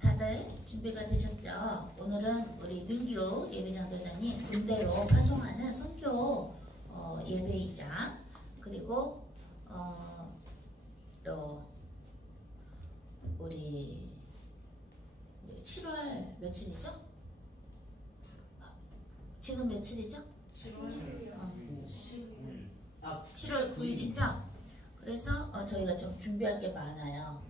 다들 준비가 되셨죠? 오늘은 우리 민규 예비장도사님 군대로 파송하는 선교 예배이자 그리고 또 우리 7월 며칠이죠? 지금 며칠이죠? 7월 9일이죠? 그래서 저희가 좀 준비할 게 많아요.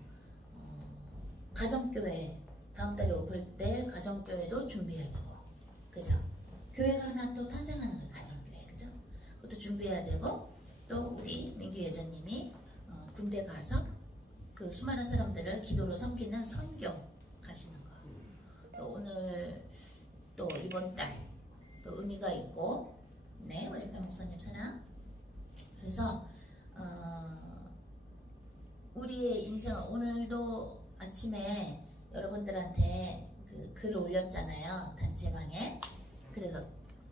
가정교회 다음 달에 오플 때 가정교회도 준비해야 되고, 그죠? 교회가 하나 또 탄생하는 거예요. 가정교회, 그죠? 그것도 준비해야 되고, 또 우리 민규 예전님이 군대 가서 그 수많은 사람들을 기도로 섬기는 선교 가시는 거. 그래서 오늘 또 이번 달 또 의미가 있고, 네, 우리 배 목사님 사랑. 그래서 우리의 인생 오늘도 아침에 여러분들한테 그 글을 올렸잖아요, 단체방에.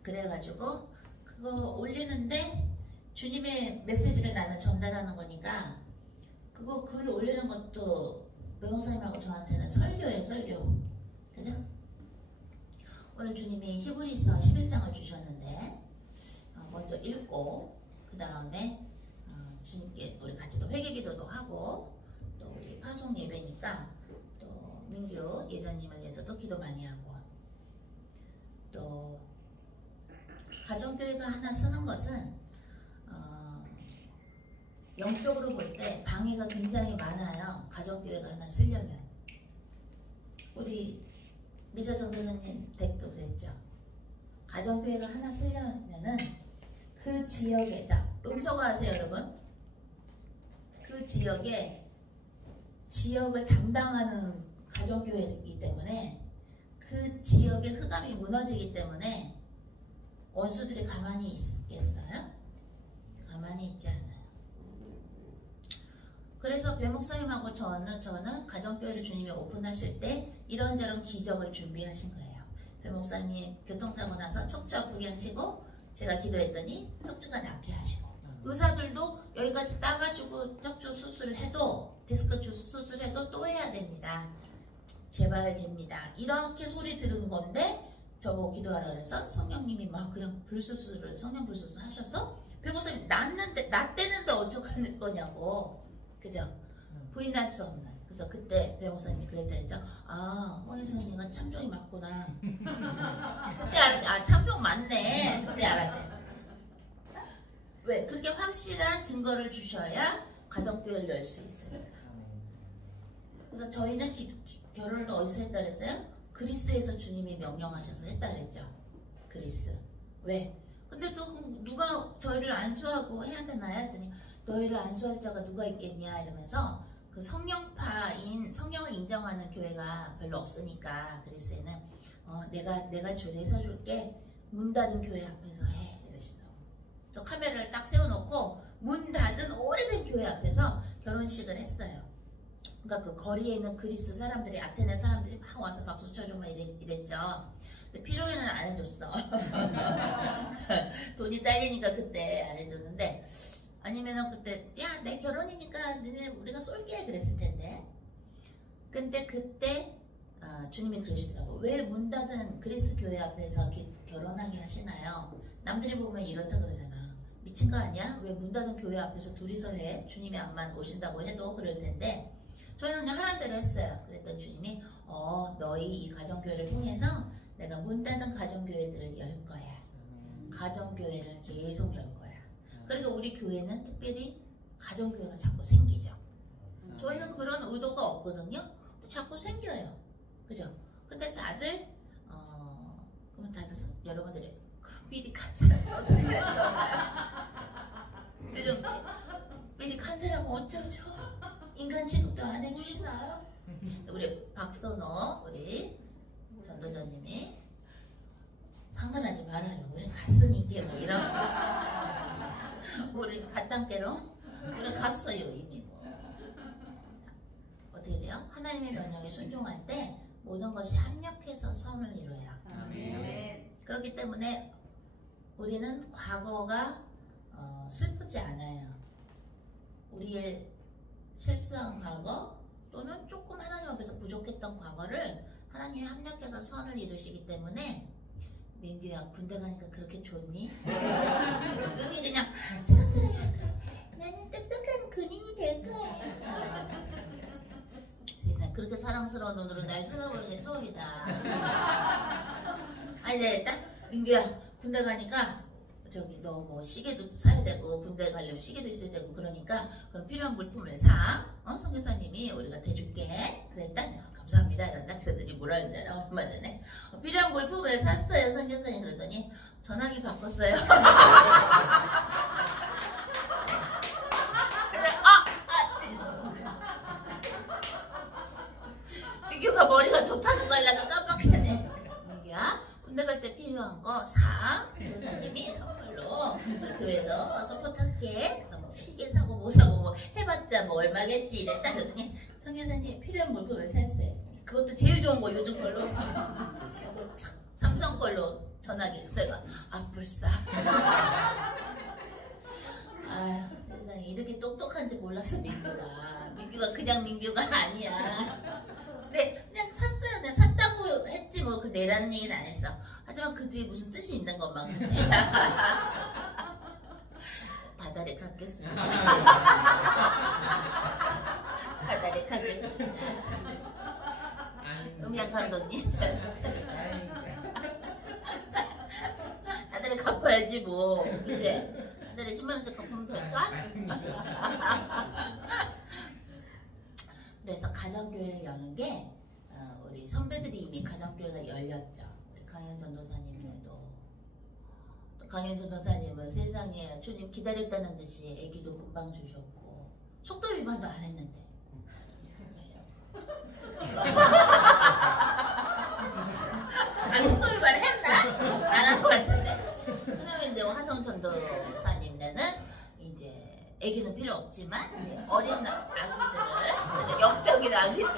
그래가지고 그거 올리는데 주님의 메시지를 나는 전달하는 거니까 그거 글 올리는 것도 변호사님하고 저한테는 설교예요, 설교. 그죠? 오늘 주님이 히브리서 11장을 주셨는데 먼저 읽고 그 다음에 주님께 우리 같이 또 회개기도도 하고 또 우리 파송 예배니까 또 민규 예전님을 위해서도 기도 많이 하고 또 가정교회가 하나 쓰는 것은 영적으로 볼 때 방해가 굉장히 많아요. 가정교회가 하나 쓰려면. 우리 미자정 교수님 댁도 그랬죠. 가정교회가 하나 쓰려면은 그 지역에, 자, 음소거하세요 여러분. 그 지역을 담당하는 가정교회이기 때문에 그 지역의 흑암이 무너지기 때문에 원수들이 가만히 있겠어요? 가만히 있지 않아요. 그래서 배 목사님하고 저는 가정교회를 주님이 오픈하실 때 이런저런 기적을 준비하신 거예요. 배 목사님 교통사고 나서 척추 아프게 하시고 제가 기도했더니 척추가 낫게 하시고 의사들도 여기까지 따가지고 척추 수술해도 디스크 수술해도 또 해야 됩니다. 제발 됩니다. 이렇게 소리 들은 건데 저보고 기도하라 그래서 성령님이 막 그냥 성령 불수술 하셔서 배 목사님 낫대는데 어떡할 거냐고. 그죠? 부인할 수 없는. 그래서 그때 배 목사님이 그랬다랬죠. 아, 원희선이가 참종이 맞구나. 그때 알았대. 아, 참종 맞네. 그때 알았대. 왜? 그렇게 확실한 증거를 주셔야 가정교회를 열 수 있어요. 그래서 저희는 결혼을 어디서 했다 그랬어요? 그리스에서 주님이 명령하셔서 했다 그랬죠. 그리스. 왜? 근데 또 누가 저희를 안수하고 해야 되나요? 했더니 너희를 안수할 자가 누가 있겠냐 이러면서 그 성령을 인정하는 교회가 별로 없으니까 그리스에는 내가 줄에 서줄게. 문 닫은 교회 앞에서 해 이러시더라고. 그래서 카메라를 딱 세워놓고 문 닫은 오래된 교회 앞에서 결혼식을 했어요. 그러니까 그 거리에 있는 그리스 사람들이 아테네 사람들이 막 와서 박수 쳐주고 막 이랬죠. 근데 필요에는 안 해줬어. 돈이 딸리니까 그때 안 해줬는데 아니면은 그때 야 내 결혼이니까 너네 우리가 쏠게 그랬을 텐데. 근데 그때 주님이 그러시더라고. 왜 문 닫은 그리스 교회 앞에서 결혼하게 하시나요? 남들이 보면 이렇다 그러잖아. 미친 거 아니야? 왜 문 닫은 교회 앞에서 둘이서 해? 주님이 안만 오신다고 해도 그럴 텐데 저희는 그냥 하라는 대로 했어요. 그랬더니 주님이 너희 이 가정교회를 통해서 내가 문 닫은 가정교회들을 열 거야. 가정교회를 계속 열 거야. 그러니까 우리 교회는 특별히 가정교회가 자꾸 생기죠. 저희는 그런 의도가 없거든요. 자꾸 생겨요. 그죠? 근데 다들 그러면 다들 여러분들이 그럼 미리 간 사람이 어떻게 되는 건가요? 요즘 미리 간 사람은 어쩌죠? 인간 취급도 안 해주시나요? 우리 박선호 우리 전도자님이 상관하지 말아요. 우리 갔으니까 뭐 이런 우리 갔단께로 우리 갔어요 이미 뭐. 어떻게 돼요? 하나님의 명령에 순종할 때 모든 것이 합력해서 선을 이루어요. 아멘. 그렇기 때문에 우리는 과거가 슬프지 않아요. 우리의 실수한 과거 또는 조금 하나님 앞에서 부족했던 과거를 하나님이 합력해서 선을 이루시기 때문에 민규야 군대 가니까 그렇게 좋니? 눈이 그냥 나는 똑똑한 군인이 될 거야. 세상 그렇게 사랑스러운 눈으로 날 쳐다보는 게 처음이다. 아니 네, 딱 민규야 군대 가니까 저기 너 뭐 시계도 사야 되고 군대 가려면 시계도 있어야 되고 그러니까 그럼 필요한 물품을 사. 선교사님이 우리가 대줄게. 그랬다. 감사합니다 이런다. 그러더니 뭐라 했는지 알아? 얼마 전에 필요한 물품을 샀어요 선교사님. 그러더니 전화기 바꿨어요. 민규가 머리가 좋다는 걸 내가 깜빡했네. 민규야 군대 갈 때 필요한 거 사. 교사님이 선물로 교회에서 서포트할게. 그래서 뭐 시계 사고 뭐 사고 뭐 해봤자 뭐 얼마겠지 이랬다. 그러더니 선교사님 필요한 물품을 샀어요. 그것도 제일 좋은 거 요즘 걸로 삼성 걸로 전화기 써요. 아 불싸. 아휴 세상에 이렇게 똑똑한지 몰랐어 민규가 그냥 민규가 아니야. 근데 그냥 샀어요. 내가 샀다고 했지 뭐 그 내라는 얘기는 안 했어. 하지만 그 뒤에 무슨 뜻이 있는 것만 같아. 바다를 갖겠습니다. 바다를 갖겠습니다. 음악 감독님 잘 부탁드립니다. 바다를 갚아야지 뭐. 이제 한 달에 10만원씩 갚으면 될까? 그래서 가정교회를 여는 게 우리 선배들이 이미 가정교회가 열렸죠. 우리 강현 전도사님도 강현 전도사님은 세상에 주님 기다렸다는 듯이 애기도 금방 주셨고 속도 위반도 안 했는데 속도 위반 했나? 안 한 것 같은데. 그 다음에 이제 화성 전도사님네는 이제 애기는 필요 없지만 어린 아기들을 영적인 아기들을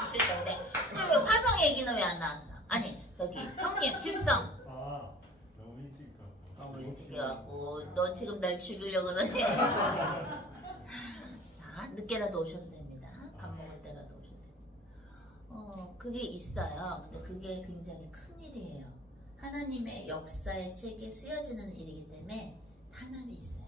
주실 건데 근데 왜 화성 애기는 왜 안 나왔어? 아니 저기 형님 필성 너무 일찍 해갖고 너 지금 날 죽이려고 그러니. 자 늦게라도 오셔도 됩니다. 밥 먹을 때라도 오셔도 돼요. 그게 있어요. 근데 그게 굉장히 큰 일이에요. 하나님의 역사의 책에 쓰여지는 일이기 때문에 탄압이 있어요.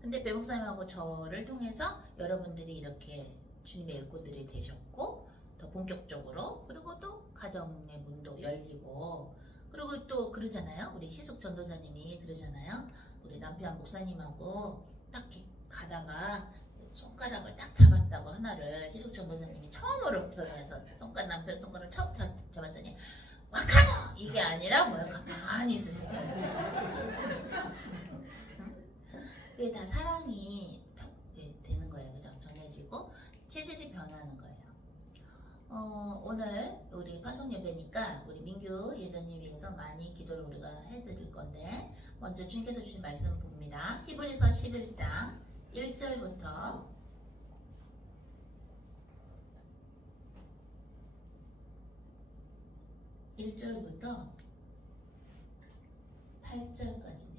근데 배목사님하고 저를 통해서 여러분들이 이렇게 주님의 일꾼들이 되셨고 더 본격적으로 그리고 또 가정의 문도 열리고 그리고 또 그러잖아요. 우리 시숙 전도사님이 그러잖아요. 우리 남편 목사님하고 딱 이렇게 가다가 손가락을 딱 잡았다고 하나를 시숙 전도사님이 처음으로 결혼해서 남편 손가락을 처음 잡았더니 와카노! 이게 아니라 뭐야 가만히 있으시더라고요. 그게 다 사랑이 되는 거예요. 그죠? 전해지고 체질이 변하는 거예요. 오늘 우리 파송 예배니까 우리 민규 예전님 위해서 많이 기도를 우리가 해드릴 건데 먼저 주님께서 주신 말씀 봅니다. 히브리서 11장 1절부터 8절까지입니다.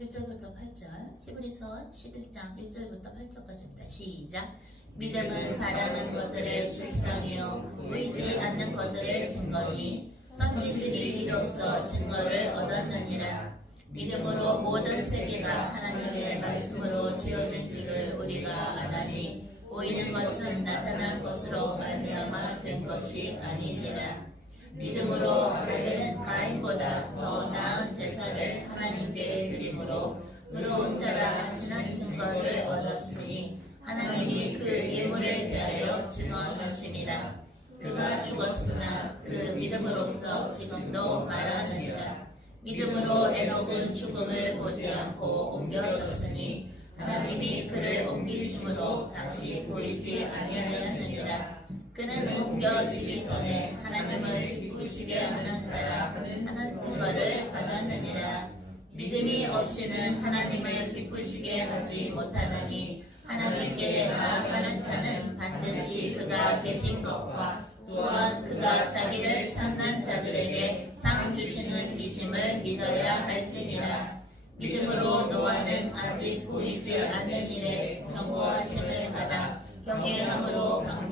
1절부터 8절 히브리서 11장 1절부터 8절까지입니다. 시작. 믿음은 바라는 것들의 실상이요 보이지 않는 것들의 증거니 선진들이 이로써 증거를 얻었느니라. 믿음으로 모든 세계가 하나님의 말씀으로 지어진 줄을 우리가 아나니 보이는 것은 나타난 것으로 말미암아 된 것이 아니니라. 믿음으로 아벨은 가인보다 더 나은 제사를 하나님께 드림으로 의로운 자라 하시는 증거를 얻었으니 하나님이 그 예물에 대하여 증언하심이라. 그가 죽었으나 그 믿음으로써 지금도 말하느니라. 믿음으로 에녹은 죽음을 보지 않고 옮겨졌으니 하나님이 그를 옮기심으로 다시 보이지 아니하였느니라. 그는 옮겨지기 전에 하나님을 기쁘시게 하는 자라 하는 증거를 받았느니라. 믿음이 없이는 하나님을 기쁘시게 하지 못하느니 하나님께 나아가는 자는 반드시 그가 계신 것과 또한 그가 자기를 찾는 자들에게 상 주시는 이심을 믿어야 할지니라. 믿음으로 노아는 아직 보이지 않는 일에 경고하시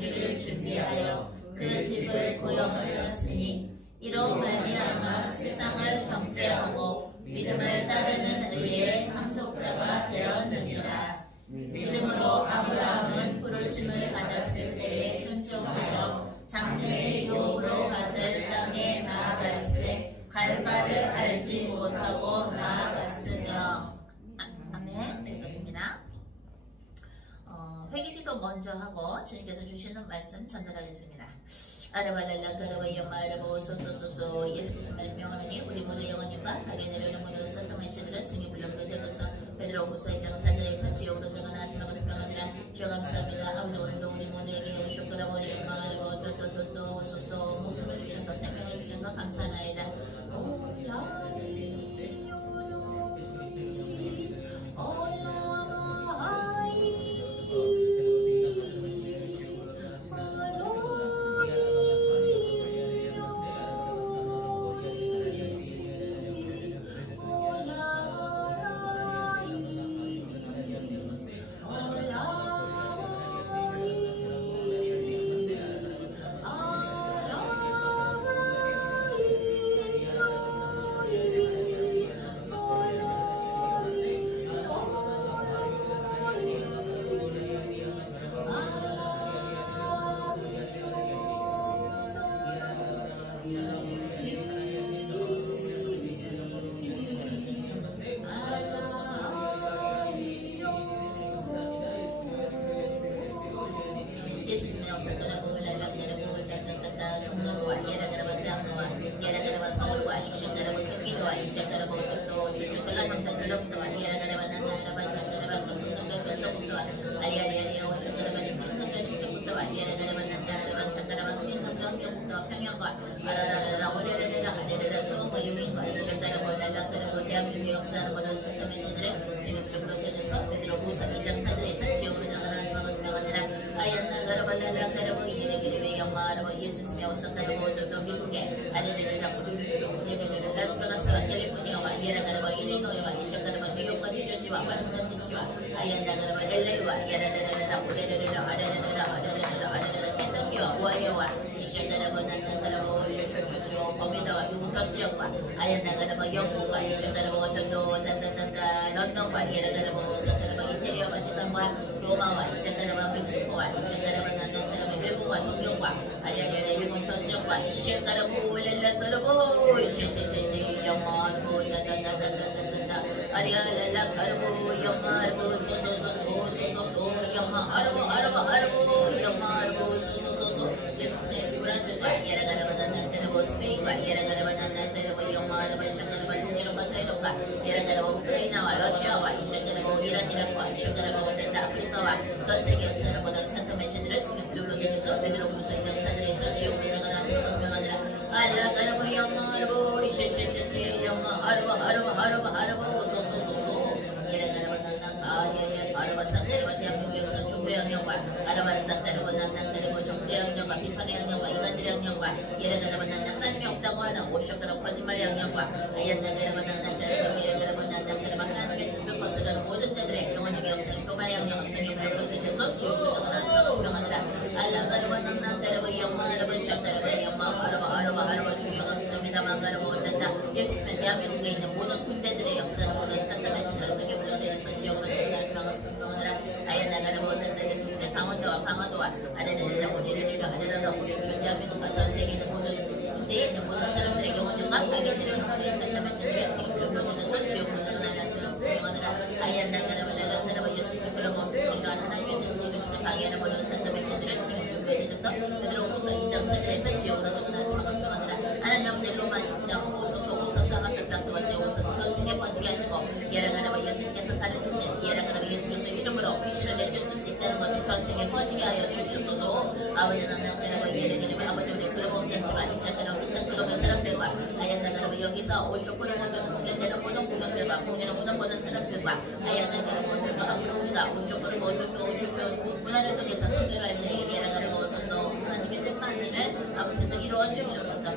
우주를 준비하여 그 집을 구형하였으니 이로 말미암아 세상을 정죄하고 믿음을 따르는 의의 상속자가 되었느니라. 믿음으로 아브라함은 부르심을 받았을 때에 순종하여 장래의 유업으로 받을 땅에 나아갈새 갈 바를 알지 못하고 나아갔으며. 아멘. 읽겠습니다. 회개기도 먼저 하고 주님께서 주시는 말씀 전달하겠습니다. 아르바랄라 가르바이야 마르보 소소소소 예수 그리스도의 명하노니 우리 모두 영원님과 가게 내려오는 모든 사탄의 씨들은 승리 불량으로 되어서 베드로후서 2장 4절에서 지옥으로 들어가나 하시는 것을 명하니라. 주여 감사합니다. 아버지 오늘도 우리 모두에게 오쇼크라바이야 마르보 또또또또 소소 목숨을 주셔서 생명을 주셔서 감사나이다. 대한민국 역사하는 모든 사탄의 신들을 주님 이름으로 되어서 베드로후서 2장 4절에서 지옥으로 들어가나 하시는 것을 명하니라. 아얀나 가라발랄라 가라보 이리기리베 영마하라보 예수스며 오사카라보 도서 미국의 아레레레라 우르르르 우르르르 라스베가스와 캘리포니아와 이에라가라보 일리노이와 이샤가라보 뉴욕과 뉴저지와 워싱턴 DC와 아얀나 가라보 LA와 예라레레라 우르르르 아레레레라 아레레레라 아레레레 켄터키와 오하이오와 이샤가라보 난나가라보 쇼쇼쇼쇼 버미다와 미국 전 지역과 아얀나가라보 영국과 이샤가라보 원던도 단단단다 런던과 예라가라보 오사카라보 이태리와 바티칸과 로마와 이샤가라보 멕시코와 이샤가라보 난나가라보 일본과 동경과 아야야야 일본 전 지역과 이샤가라보 렐라가라보 이샤샤샤샤 영원부 단단단단단단다 아리아랄라 가라보 영마르보 소소소소소소소 영마 아르보 아르보 아르보 영마르보 소소소소 예수스의 브라질과 예라가라보 난나가라보 스페인과 예라가라보 난나가라보 영마르보 샹가라보 동유럽과 서유럽과 예라가라보 우크라이나와 러시아와 이샤가라보 이란 이라크와 이샤가라보 원단다 아프리카와 전세계 역사를 보던 산토 신들은 지금 블루블록에서 베드로후서 2장 4절에서 지옥으로 들어가나 하시는 것을 명하니라. 알라가라보 영마르보 이샤샤샤샤 영마 아르보 아르보 아르보 아르보 소소소소 예라가라보 난나가 예예 아르바 상대르바 대한민국 역사 중대 양령과 아르바 상대르바 난나가라보 정제 양령과 비판의 양령과 이간질 양령과 예라가라보 난나 하나님이 없다고 하는 오쇼크라 거짓말의 양령과 아얀나가라보 난나가라보 예라가라보 난나가라보 하나님의 뜻을 거스르는 모든 자들의 영원의 역사를 교만의 양령은 성령 물로 되셔서 지옥으로 들어가나 하시는 것을 명하니라. 알라가라보 난나가라보 영마라보 샤카라보 영마 아르바 아르바 주여 감사합니다. 망가라보 원단다 예수님의 대한민국에 있는 모든 군대들의 역사를 보던 산타의 신으로 성령 물로 되셔서 지옥으로 들어가나 하시는 것을 명하니라. 아얀나가라보 원단다 예수님의 강원도와 강화도와 아레레레라 오니레레라 아레레라 오쇼쇼 대한민국과 전 세계에 있는 모든 군대에 있는 모든 사람들의 영혼과 가게 내려오는 모든 산타의 신으로 성령 물로 되셔서 지옥으로 들어가나 하시는 것을 명하니라. 아얀나가라보 랄라가라보 예수님의 그런 모습을 하나님의 뜻을 이루시는 방해하는 모든 산타의 신들을 성령 물로 되셔서 베드로후서 2장 4절에서 지옥으로 들어가나 하시는 것을 명하니라. 하나님 아버지 로마 10장 오소서 사마사삭도와시 오소서 전세계 번지게 하시고 예라가라바 예수님께서 가르치신 예라가라바 예수 그리스도 이름으로 귀신을 내쫓을 수 있다는 것이 전세계 번지게 하여 주시옵소서. 아버지 나나가라바 예라가라바 아버지 우리 글로벌 공장지만 이시작하는 끝난 글로벌 사람들과 아얀나가라바 여기서 오쇼코를 모든 공연되는 모든 공연들과 공연을 모든 사람들과 아얀나가라바 모든 앞으로 우리가 오쇼코를 모든 오쇼코 문화를 통해서 선교를 할 때 예라가라바 오소서 하나님의 뜻한 일을 아버지께서 이루어 주시옵소서.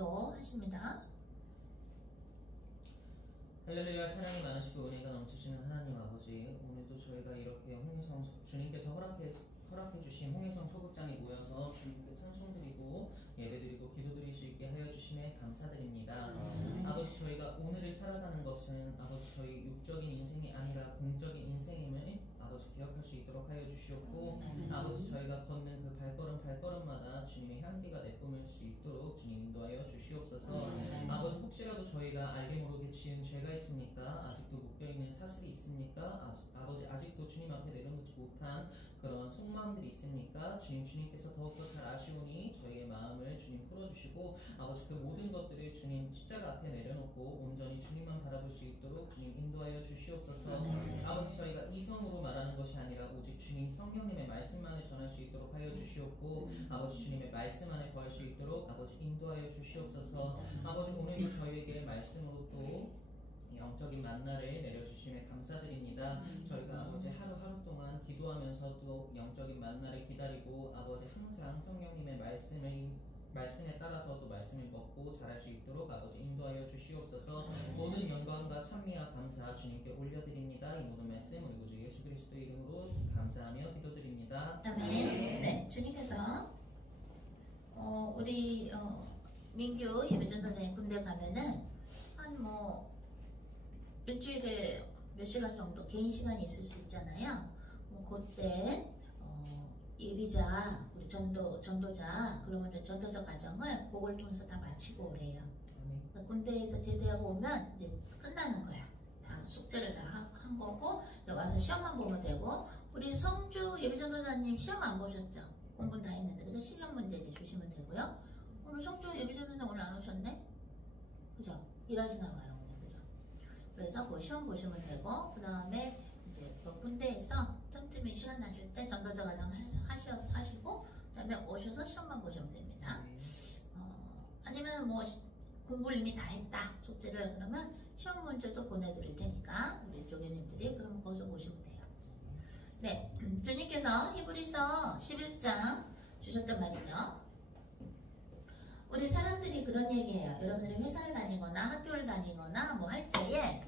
기도하십니다. 할렐루야. 사랑이 많으시고 은혜가 넘치시는 하나님 아버지, 오늘도 저희가 이렇게 홍해성 주님께서 허락해 주신 홍해성 소극장에 모여서 주님께 찬송드리고 예배드리고 기도드릴 수 있게 하여 주심에 감사드립니다. 아버지, 저희가 오늘을 살아가는 것은 아버지 저희 육적인 인생이 아니라 공적인 인생임을 아버지 기억할 수 있도록 하여 주시옵고, 아버지 저희가 걷는 그 발걸음마다 주님의 향기가 내뿜을 수 있도록 주님 인도하여 주시옵소서. 아버지, 혹시라도 저희가 알게 모르게 지은 죄가 있습니까? 아직도 묶여있는 사슬이 있습니까? 아버지, 아직도 주님 앞에 내려놓지 못한 그런 속마음들이 있습니까? 주님께서 더욱더 잘 아시오니 저희의 마음을 주님 풀어주시고, 아버지 그 모든 것들을 주님 십자가 앞에 내려놓고 온전히 주님만 바라볼 수 있도록 주님 인도하여 주시옵소서. 아버지, 저희가 이성으로 말하는 것이 아니라 오직 주님 성령님의 말씀만을 전할 수 있도록 하여 주시옵고, 아버지 주님의 말씀 안에 거할 수 있도록 아버지 인도하여 주시옵소서. 아버지, 오늘도 저희에게 말씀으로 또 영적인 만나를 내려주심에 감사드립니다. 저희가 아버지 하루하루 동안 기도하면서도 영적인 만나를 기다리고 아버지 항상 성령님의 말씀에 따라서 또 말씀을 먹고 자랄 수 있도록 아버지 인도하여 주시옵소서. 모든 영광과 찬미와 감사 주님께 올려드립니다. 이 모든 말씀 우리 구주 예수 그리스도 이름으로 감사하며 기도드립니다. 아멘. 네, 주님께서 우리 민규 예배전도자님 군대 가면은 한 일주일에 몇 시간 정도 개인 시간이 있을 수 있잖아요. 그때 예비자 우리 전도자 그러면 이제 전도자 과정을 그걸 통해서 다 마치고 오래요. 그러니까 군대에서 제대하고 오면 이제 끝나는 거야. 다 숙제를 다 한 거고 와서 시험만 보면 되고, 우리 성주 예비전도자님 시험 안 보셨죠? 공부는 다 했는데 그래서 시험 문제 이제 주시면 되고요. 오늘 성주 예비전도자 오늘 안 오셨네? 그죠? 일하시나 봐요. 그래서 그 시험 보시면 되고, 그 다음에 이제 군대에서 틈틈이 시간 나실 때 전도자 과정 하시고, 그 다음에 오셔서 시험만 보시면 됩니다. 아니면 공부를 이미 다 했다 숙제를, 그러면 시험 문제도 보내드릴 테니까 우리 조교님들이 그러면 거기서 보시면 돼요. 네, 주님께서 히브리서 11장 주셨단 말이죠. 우리 사람들이 그런 얘기해요. 여러분들이 회사를 다니거나 학교를 다니거나 할 때에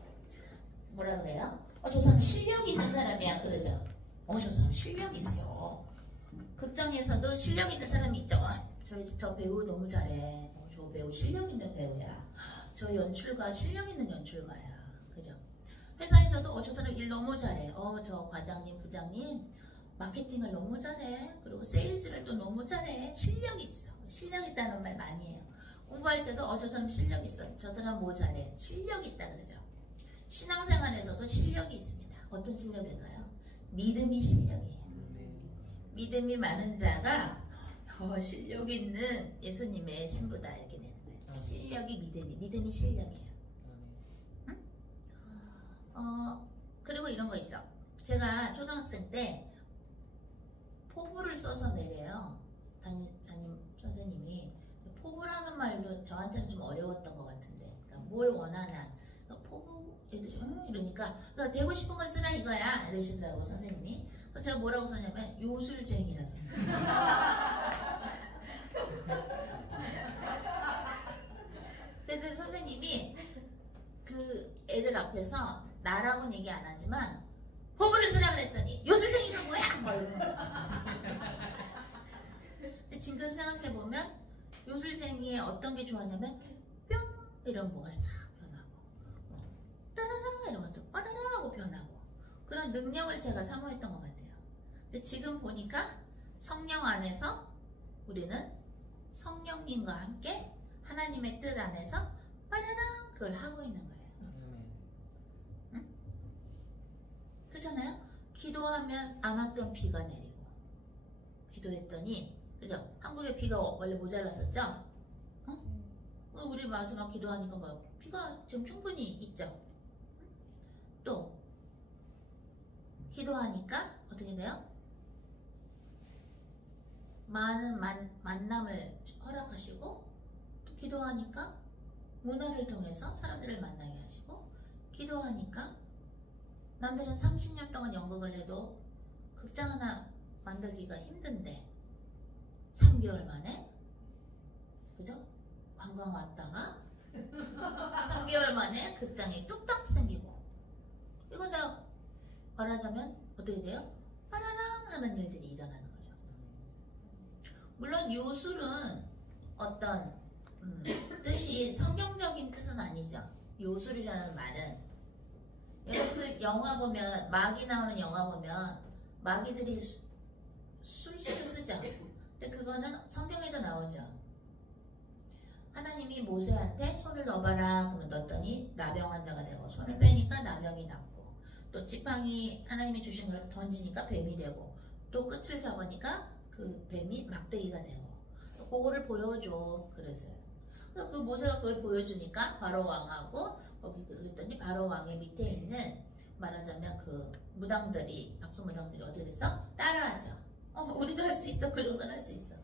뭐라 그래요? 저 사람 실력 있는 사람이야 그러죠. 저 사람 실력 있어. 극장에서도 실력 있는 사람이 있죠. 저 배우 너무 잘해. 저 배우 실력 있는 배우야. 저 연출가 실력 있는 연출가야. 그죠? 회사에서도 저 사람 일 너무 잘해. 저 과장님, 부장님 마케팅을 너무 잘해. 그리고 세일즈를 또 너무 잘해. 실력 있어. 실력 있다는 말 많이 해요. 공부할 때도 저 사람 실력 있어. 저 사람 뭐 잘해. 실력 있다 그러죠. 신앙생활에서도 실력이 있습니다. 어떤 실력일까요? 믿음이 실력이에요. 믿음이 많은 자가 실력 있는 예수님의 신부다 이렇게 되는 거예요. 실력이 믿음이 실력이에요. 응? 그리고 이런 거 있어. 제가 초등학생 때 포부를 써서 내려요. 담임 선생님이 포부라는 말도 저한테는 좀 어려웠던 것 같은데, 그러니까 뭘 원하나 포부 애들이 이러니까 되고 싶은 거 쓰라 이거야 이러시더라고 선생님이. 그래서 제가 뭐라고 썼냐면 요술쟁이라 썼어요. 그래서 선생님이 그 애들 앞에서 나라고는 얘기 안 하지만 포부를 쓰라 그랬더니 요술쟁이가 뭐야? 근데 지금 생각해보면 요술쟁이의 어떤 게 좋았냐면 뿅 이런 뭐가 싹 변하고 따라라 이러면서 빠라라 하고 변하고, 그런 능력을 제가 사모했던 것 같아요. 근데 지금 보니까 성령 안에서 우리는 성령님과 함께 하나님의 뜻 안에서 빠라라 그걸 하고 있는 거예요. 응? 그렇잖아요? 기도하면 안 왔던 비가 내리고, 기도했더니 그죠? 한국에 비가 원래 모자랐었죠? 우리 마지막 기도하니까 비가 지금 충분히 있죠? 또 기도하니까 어떻게 돼요? 많은 만남을 허락하시고, 또 기도하니까 문화를 통해서 사람들을 만나게 하시고, 기도하니까 남들은 30년 동안 연극을 해도 극장 하나 만들기가 힘든데 3개월 만에 그죠? 관광 왔다가 3개월 만에 극장이 뚝딱 생기고, 이건 다 말하자면 어떻게 돼요? 빠라랑 하는 일들이 일어나는 거죠. 물론 요술은 어떤 뜻이 성경적인 뜻은 아니죠. 요술이라는 말은 여러분 그 영화 보면, 마귀 나오는 영화 보면 마귀들이 술수를 쓰죠. 근데 그거는 성경에도 나오죠. 하나님이 모세한테 손을 넣어봐라 그러면 넣었더니 나병 환자가 되고, 손을 빼니까 나병이 낫고, 또 지팡이 하나님이 주신 걸 던지니까 뱀이 되고, 또 끝을 잡으니까 그 뱀이 막대기가 되고, 그거를 보여줘 그랬어요. 그래서 그 모세가 그걸 보여주니까 바로 왕하고, 거기 그랬더니 바로 왕의 밑에 있는, 말하자면 그 무당들이, 박수 무당들이 어떻게 됐어? 따라하죠. 우리도 할 수 있어. 그 정도는 할 수 있어.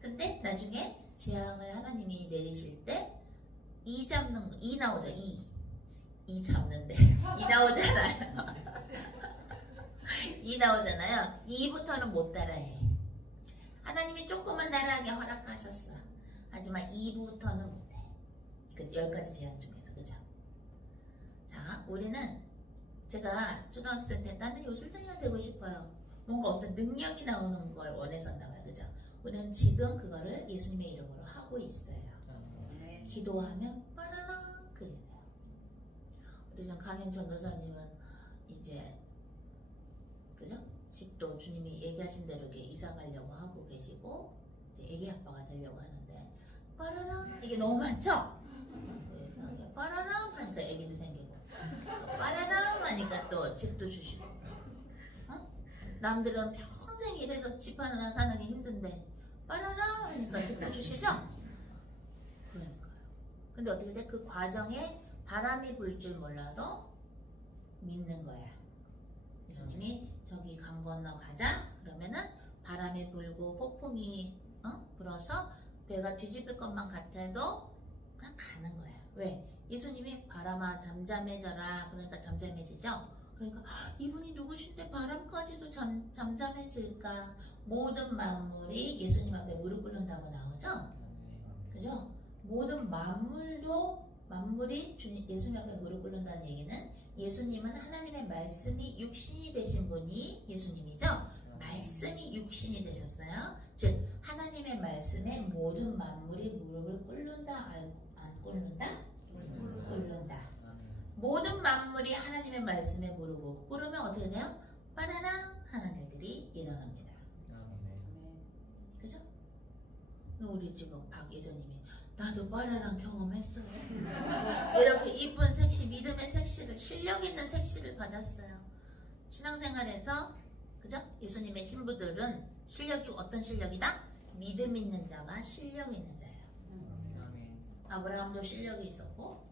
근데 나중에 재앙을 하나님이 내리실 때 이 잡는 거, 이 나오죠. 이 잡는데 이 나오잖아요. 이 나오잖아요. 이부터는 못 따라해. 하나님이 조금만 따라하게 허락하셨어. 하지만 2부터는 못해. 그 10가지 제한 중에서. 그죠? 자, 우리는, 제가 초등학생 때 나는 요술장이가 되고 싶어요. 뭔가 어떤 능력이 나오는 걸 원했었나 봐요. 그죠? 우리는 지금 그거를 예수님의 이름으로 하고 있어요. 기도하면 빠라랑 그게 돼요. 우리 지금 강현 전도사님은 이제, 그죠? 집도 주님이 얘기하신 대로 이렇게 이사 가려고 하고 계시고, 이제 애기 아빠가 되려고 하는데, 빠라랑 이게 너무 많죠? 그래서 이게 빠라랑 하니까 애기도 생기고, 빠라랑 하니까 또 집도 주시고, 남들은 평생 일해서 집 하나 사는 게 힘든데 빠라랑 하니까 집도 주시죠? 그러니까요. 근데 어떻게 돼? 그 과정에 바람이 불 줄 몰라도 믿는 거야. 예수님이 저기 강 건너 가자 그러면은 바람이 불고 폭풍이 불어서 배가 뒤집을 것만 같아도 그냥 가는 거야. 왜? 예수님이 바람아 잠잠해져라 그러니까 잠잠해지죠? 그러니까 이분이 누구신데 바람까지도 잠잠해질까? 모든 만물이 예수님 앞에 무릎 꿇는다고 나오죠? 그죠? 모든 만물이 예수님 앞에 무릎 꿇는다는 얘기는, 예수님은 하나님의 말씀이 육신이 되신 분이 예수님이죠? 말씀이 육신이 되셨어요. 즉 하나님의 말씀에 모든 만물이 무릎을 꿇는다, 안 꿇는다? 꿇는다. 모든 만물이 하나님의 말씀에 무릎을 꿇으면 어떻게 돼요? 빠라랑 하는 일들이 일어납니다. 그죠? 우리 지금 박예전님이 나도 빠라랑 경험했어요. 이렇게 이쁜 색시, 믿음의 색시를, 실력 있는 색시를 받았어요. 신앙생활에서, 그죠? 예수님의 신부들은 실력이 어떤 실력이다? 믿음 있는 자가 실력 있는 자예요. 아브라함도 실력이 있었고,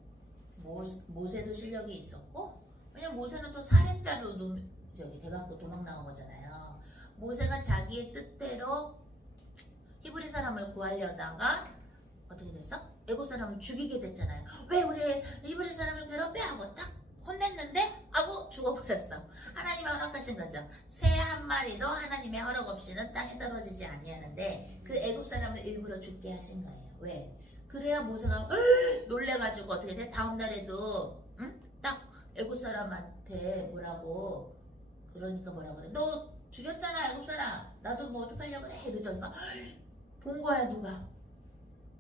모세도 실력이 있었고, 왜냐면 모세는 또 살인자로 대감고 도망 나온 거잖아요. 모세가 자기의 뜻대로 히브리 사람을 구하려다가 어떻게 됐어? 애국 사람을 죽이게 됐잖아요. 왜 우리 히브리 사람을 괴롭혀? 하고 딱 혼냈는데 하고 죽어버렸어. 하나님의 허락하신 거죠. 새 한 마리도 하나님의 허락 없이는 땅에 떨어지지 아니하는데 그 애국 사람을 일부러 죽게 하신 거예요. 왜? 그래야 모세가 놀래가지고 어떻게 돼? 다음 날에도 딱 애국 사람한테 뭐라고 그러니까 뭐라 그래? 너 죽였잖아 애국 사람. 나도 뭐 어떡하려고 그래? 이러니까 본 거야 누가?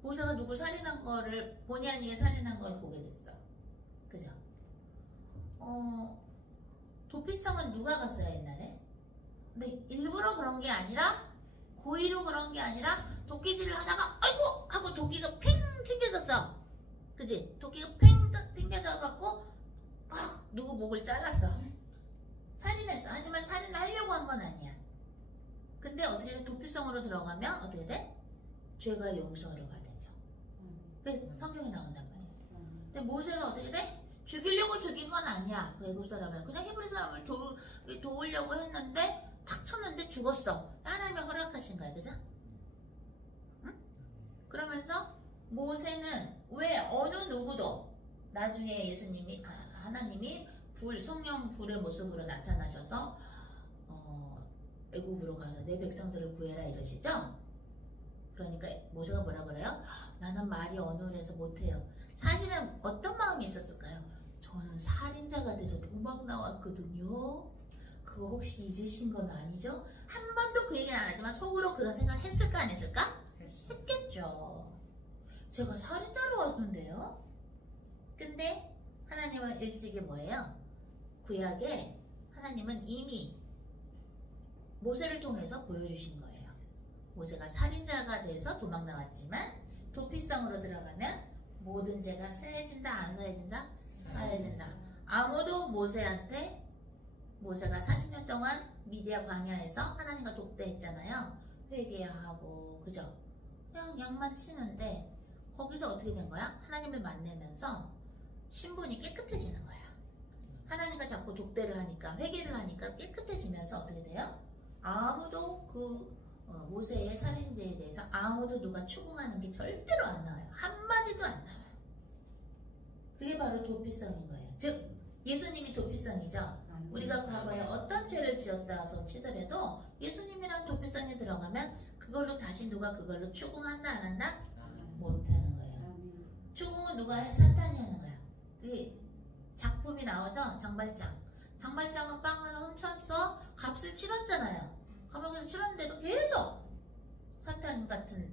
모세가 누구 살인한 거를 본의 아니게 살인한 걸 보게 됐어. 그죠? 도피성은 누가 갔어요 옛날에? 근데 일부러 그런 게 아니라 고의로 그런 게 아니라 도끼질을 하다가 아이고 하고 도끼가 팽 튕겨졌어. 그지? 도끼가 팽 튕겨져갖고 누구 목을 잘랐어. 살인했어. 하지만 살인을 하려고 한 건 아니야. 근데 어떻게 돼? 도피성으로 들어가면 어떻게 돼? 죄가 용서가 되죠. 그래서 성경에 나온단 말이야. 근데 모세가 어떻게 돼? 죽이려고 죽인 건 아니야. 그 애국 사람을. 그냥 히브리 사람을 도우려고 했는데 탁 쳤는데 죽었어. 하나님이 허락하신 거야. 그죠? 응? 그러면서 모세는 왜 어느 누구도 나중에 하나님이 성령 불의 모습으로 나타나셔서 애국으로 가서 내 백성들을 구해라 이러시죠? 그러니까 모세가 뭐라 그래요? 나는 말이 어눌해서 못해요. 사실은 어떤 마음이 있었을까요? 저는 살인자가 돼서 도망 나왔거든요. 그거 혹시 잊으신 건 아니죠? 한 번도 그 얘기는 안 하지만 속으로 그런 생각 했을까 안 했을까? 했겠죠. 제가 살인자로 왔는데요. 근데 하나님은 일찍이 뭐예요? 구약에 하나님은 이미 모세를 통해서 보여주신 거예요. 모세가 살인자가 돼서 도망 나왔지만 도피성으로 들어가면 모든 죄가 사해진다 안 사해진다? 사해진다. 아무도 모세한테 모세가 40년 동안 미디아 광야에서 하나님과 독대했잖아요. 회개해야 하고 그죠? 그냥 양만 치는데 거기서 어떻게 된 거야? 하나님을 만나면서 신분이 깨끗해지는 거야. 하나님과 자꾸 독대를 하니까 회개를 하니까 깨끗해지면서 어떻게 돼요? 아무도 그 모세의 살인죄에 대해서 아무도 누가 추궁하는 게 절대로 안 나와요. 한마디도 안 나와요. 그게 바로 도피성인 거예요. 즉 예수님이 도피성이죠. 우리가 과거에 어떤 죄를 지었다서 치더라도 예수님이랑 도피성에 들어가면 그걸로 다시 누가 그걸로 추궁한다 안 한다? 못하는 거예요. 추궁은 누가 해? 사탄이 하는 거야. 그 작품이 나오죠? 장발장. 장발장은 빵을 훔쳐서 값을 치렀잖아요. 감옥에서 치렀는데도 계속 사탄 같은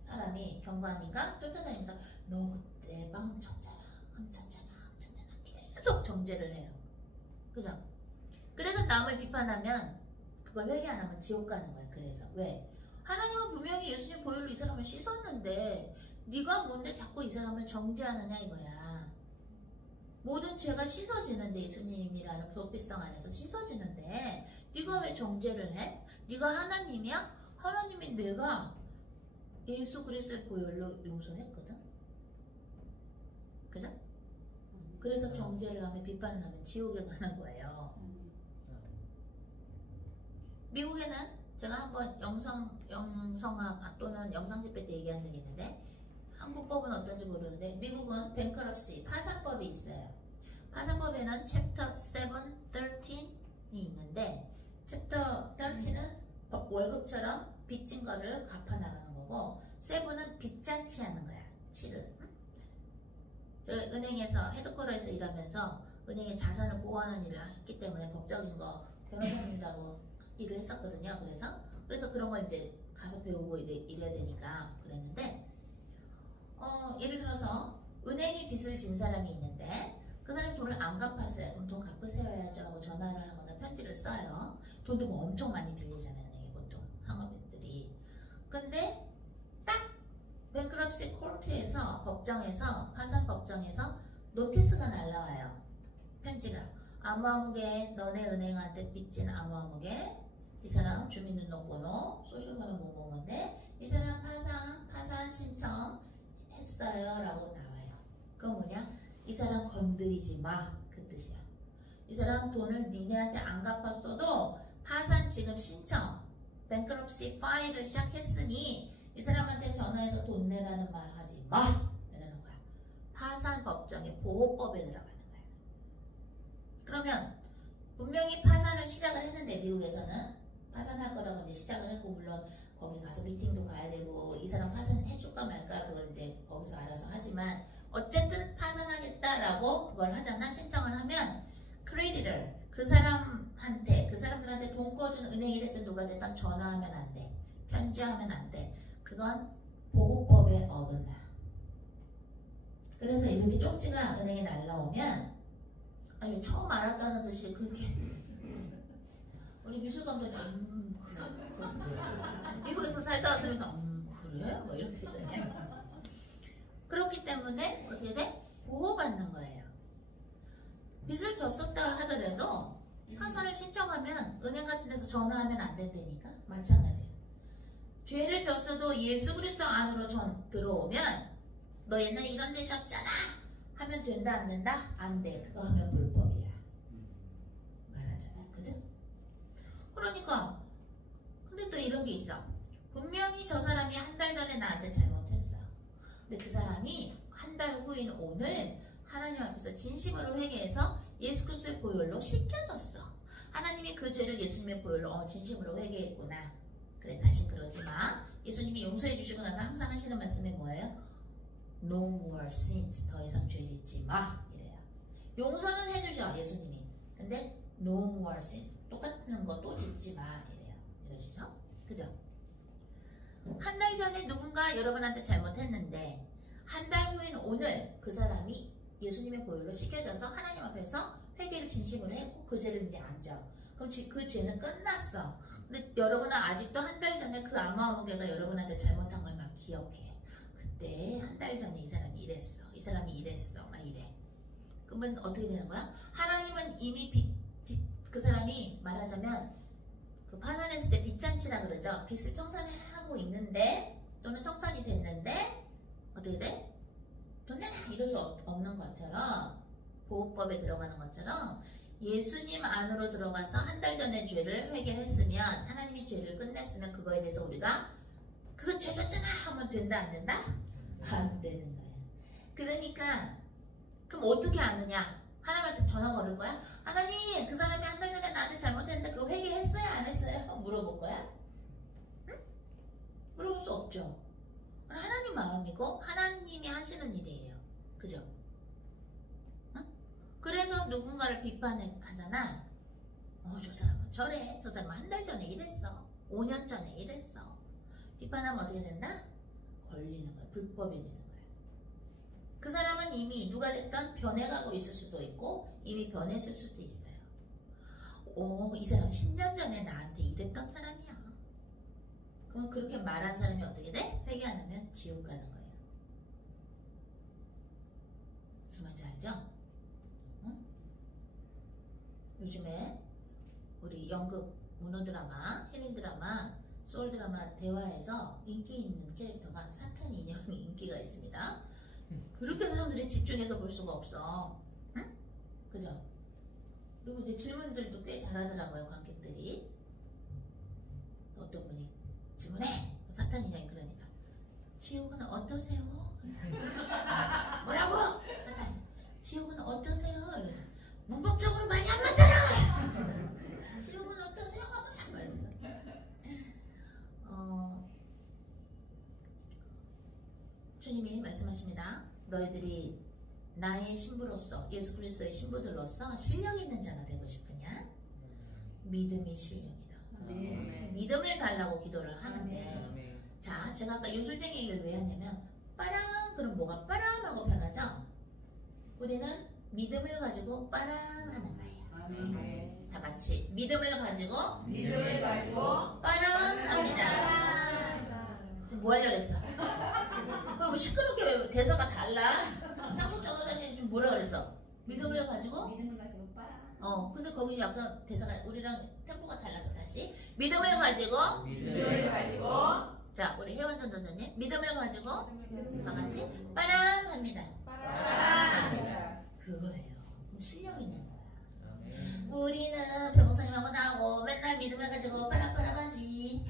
사람이 경관이가 쫓아다니면서 너 그때 빵 훔쳤잖아. 계속 정죄를 해요. 그죠? 그래서 남을 비판하면 그걸 회개 안 하면 지옥 가는 거야. 그래서 왜? 하나님은 분명히 예수님 보혈로 이 사람을 씻었는데 네가 뭔데 자꾸 이 사람을 정죄하느냐 이거야. 모든 죄가 씻어지는데 예수님이라는 도피성 안에서 씻어지는데 네가 왜 정죄를 해? 네가 하나님이야? 하나님이 내가 예수 그리스도의 보혈로 용서했거든. 그죠? 그래서 정죄를 하면 비판을 하면 지옥에 가는 거예요. 미국에는 제가 한번 영성학 또는 영상집회 때 얘기한 적이 있는데 한국법은 어떤지 모르는데 미국은 뱅커럽시 파산법이 있어요. 파산법에는 챕터 7, 13이 있는데 챕터 13은 월급처럼 빚진 거를 갚아 나가는 거고 7은 빚잔치 하는 거야. 7은 저 은행에서 헤드쿼터에서 일하면서 은행의 자산을 보호하는 일을 했기 때문에 법적인 거 변호사님이라고 일을 했었거든요. 그래서 그런 걸 이제 가서 배우고 이래야 되니까 그랬는데 예를 들어서 은행에 빚을 진 사람이 있는데 그 사람이 돈을 안 갚았어요. 그럼 돈 갚으세요야죠 하고 전화를 하거나 편지를 써요. 돈도 뭐 엄청 많이 빌리잖아요. 은행에 보통 상업인들이. 근데 딱 뱅크럽시 코트에서 법정에서 파산 법정에서 노티스가 날라와요. 편지가 아무아무개 너네 은행한테 빚진 아무아무개 이 사람 주민등록번호 소셜번호 뭐뭐인데 이 사람 파산 신청 했어요 라고 나와요. 그건 뭐냐? 이 사람 건드리지 마 그 뜻이야. 이 사람 돈을 니네한테 안 갚았어도 파산 지금 신청 뱅크럽시 파일을 시작했으니 이 사람한테 전화해서 돈 내라는 말 하지 마 이러는 거야. 파산 법정의 보호법에 들어가는 거야. 그러면 분명히 파산을 시작을 했는데 미국에서는 파산할 거라고 이제 시작을 했고 물론 거기 가서 미팅도 가야 되고 이 사람 파산 해줄까 말까 그걸 이제 거기서 알아서 하지만 어쨌든 파산하겠다라고 그걸 하잖아. 신청을 하면 크레디터 그 사람들한테 돈 꺼준 은행이 됐든 누가 됐든 전화하면 안 돼. 편지하면 안 돼. 그건 보호법에 어긋나. 그래서 이렇게 쪽지가 은행에 날라오면 아니 처음 알았다는 듯이 그렇게 우리 미술 감독님 그래. 미국에서 살다 왔으니까 그래? 뭐 이렇게 되네. 그렇기 때문에 어떻게 돼? 보호받는 거예요. 빚을 졌었다 하더라도 파산을 신청하면 은행 같은 데서 전화하면 안 된다니까. 마찬가지예요. 죄를 졌어도 예수 그리스도 안으로 들어오면 너 옛날에 이런 데 졌잖아 하면 된다 안 된다? 안 돼. 그거 하면 불법이야. 말하잖아. 그죠? 그러니까 근데 또 이런 게 있어. 분명히 저 사람이 한 달 전에 나한테 잘못했어. 근데 그 사람이 한 달 후인 오늘 하나님 앞에서 진심으로 회개해서 예수 그리스도의 보혈로 씻겨졌어. 하나님이 그 죄를 예수님의 보혈로 진심으로 회개했구나. 그래 다시 그러지 마. 예수님이 용서해 주시고 나서 항상 하시는 말씀이 뭐예요? No more sins. 더 이상 죄 짓지 마. 이래요. 용서는 해주죠, 예수님이. 근데 no more sins. 똑같은 거 또 짓지 마. 이래요. 이러시죠? 그죠? 한 달 전에 누군가 여러분한테 잘못했는데 한 달 후인 오늘 그 사람이 예수님의 보혈로 씻겨져서 하나님 앞에서 회개를 진심으로 했고 그 죄를 이제 안 져. 그럼 그 죄는 끝났어. 근데 여러분은 아직도 한 달 전에 그 아무개가 여러분한테 잘못한 걸 막 기억해. 그때 한 달 전에 이 사람이 이랬어. 이 사람이 이랬어. 막 이래. 그러면 어떻게 되는 거야? 하나님은 이미 그 사람이 말하자면 그 파산했을 때 빚잔치라 그러죠. 빚을 청산하고 있는데 또는 청산이 됐는데 어떻게 돼? 돈 내라 이럴 수 없는 것처럼 보호법에 들어가는 것처럼 예수님 안으로 들어가서 한 달 전에 죄를 회개했으면 하나님이 죄를 끝냈으면 그거에 대해서 우리가 그거 죄졌잖아 하면 된다 안 된다? 안 되는 거야. 그러니까 그럼 어떻게 아느냐? 하나님한테 전화 걸을 거야? 하나님 그 사람이 한 달 전에 나한테 잘못했는데 그거 회개했어요 안 했어요? 물어볼 거야? 응? 물어볼 수 없죠. 하나님 마음이고 하나님이 하시는 일이에요. 그죠? 응? 그래서 누군가를 비판하잖아. 저 사람은 저래. 저 사람은 한 달 전에 이랬어. 5년 전에 이랬어. 비판하면 어떻게 된다? 걸리는 거야. 불법이 되는 거야. 그 사람은 이미 누가 됐든 변해가고 있을 수도 있고 이미 변했을 수도 있어요. 이 사람 10년 전에 나한테 이랬던 사람이야. 그럼 그렇게 말한 사람이 어떻게 돼? 회개 안 하면 지옥 가는 거예요. 무슨 말인지 알죠? 응? 요즘에 우리 연극, 문호드라마, 힐링드라마, 소울드라마 대화에서 인기 있는 캐릭터가 사탄 인형이 인기가 있습니다. 그렇게 사람들이 집중해서 볼 수가 없어. 응? 그죠? 그리고 이제 질문들도 꽤 잘하더라고요, 관객들이. 어떤 분이 질문해! 사탄 인형이 그러니까 지옥은 어떠세요? 뭐라고? 지옥은 어떠세요? 문법적으로 많이 안 맞잖아! 지옥은 어떠세요? 주님이 말씀하십니다. 너희들이 나의 신부로서 예수 그리스도의 신부들로서 실력 있는 자가 되고 싶으냐? 믿음이 실력이다. 믿음을 달라고 기도를 하는데 자, 제가 아까 요술쟁이 얘기를 왜 했냐면 빠람 그럼 뭐가 빠람하고 변하죠? 우리는 믿음을 가지고 빠람하는 거예요. 다 같이 믿음을 가지고 빠람합니다. 뭐 하려고 했어? 뭐 시끄럽게 왜 대사가 달라? 상속 전도자님 좀 뭐라 그랬어? 믿음을 가지고 빠람. 근데 거기 약간 대사가 우리랑 템포가 달라서 다시 믿음을 가지고 자, 우리 혜원 전도자님 믿음을 가지고 다 같이 빠람합니다. 그거예요. 실력 있는 거야. 우리는 변호사님하고 나하고 맨날 믿음을 가지고 빠람빠람하지.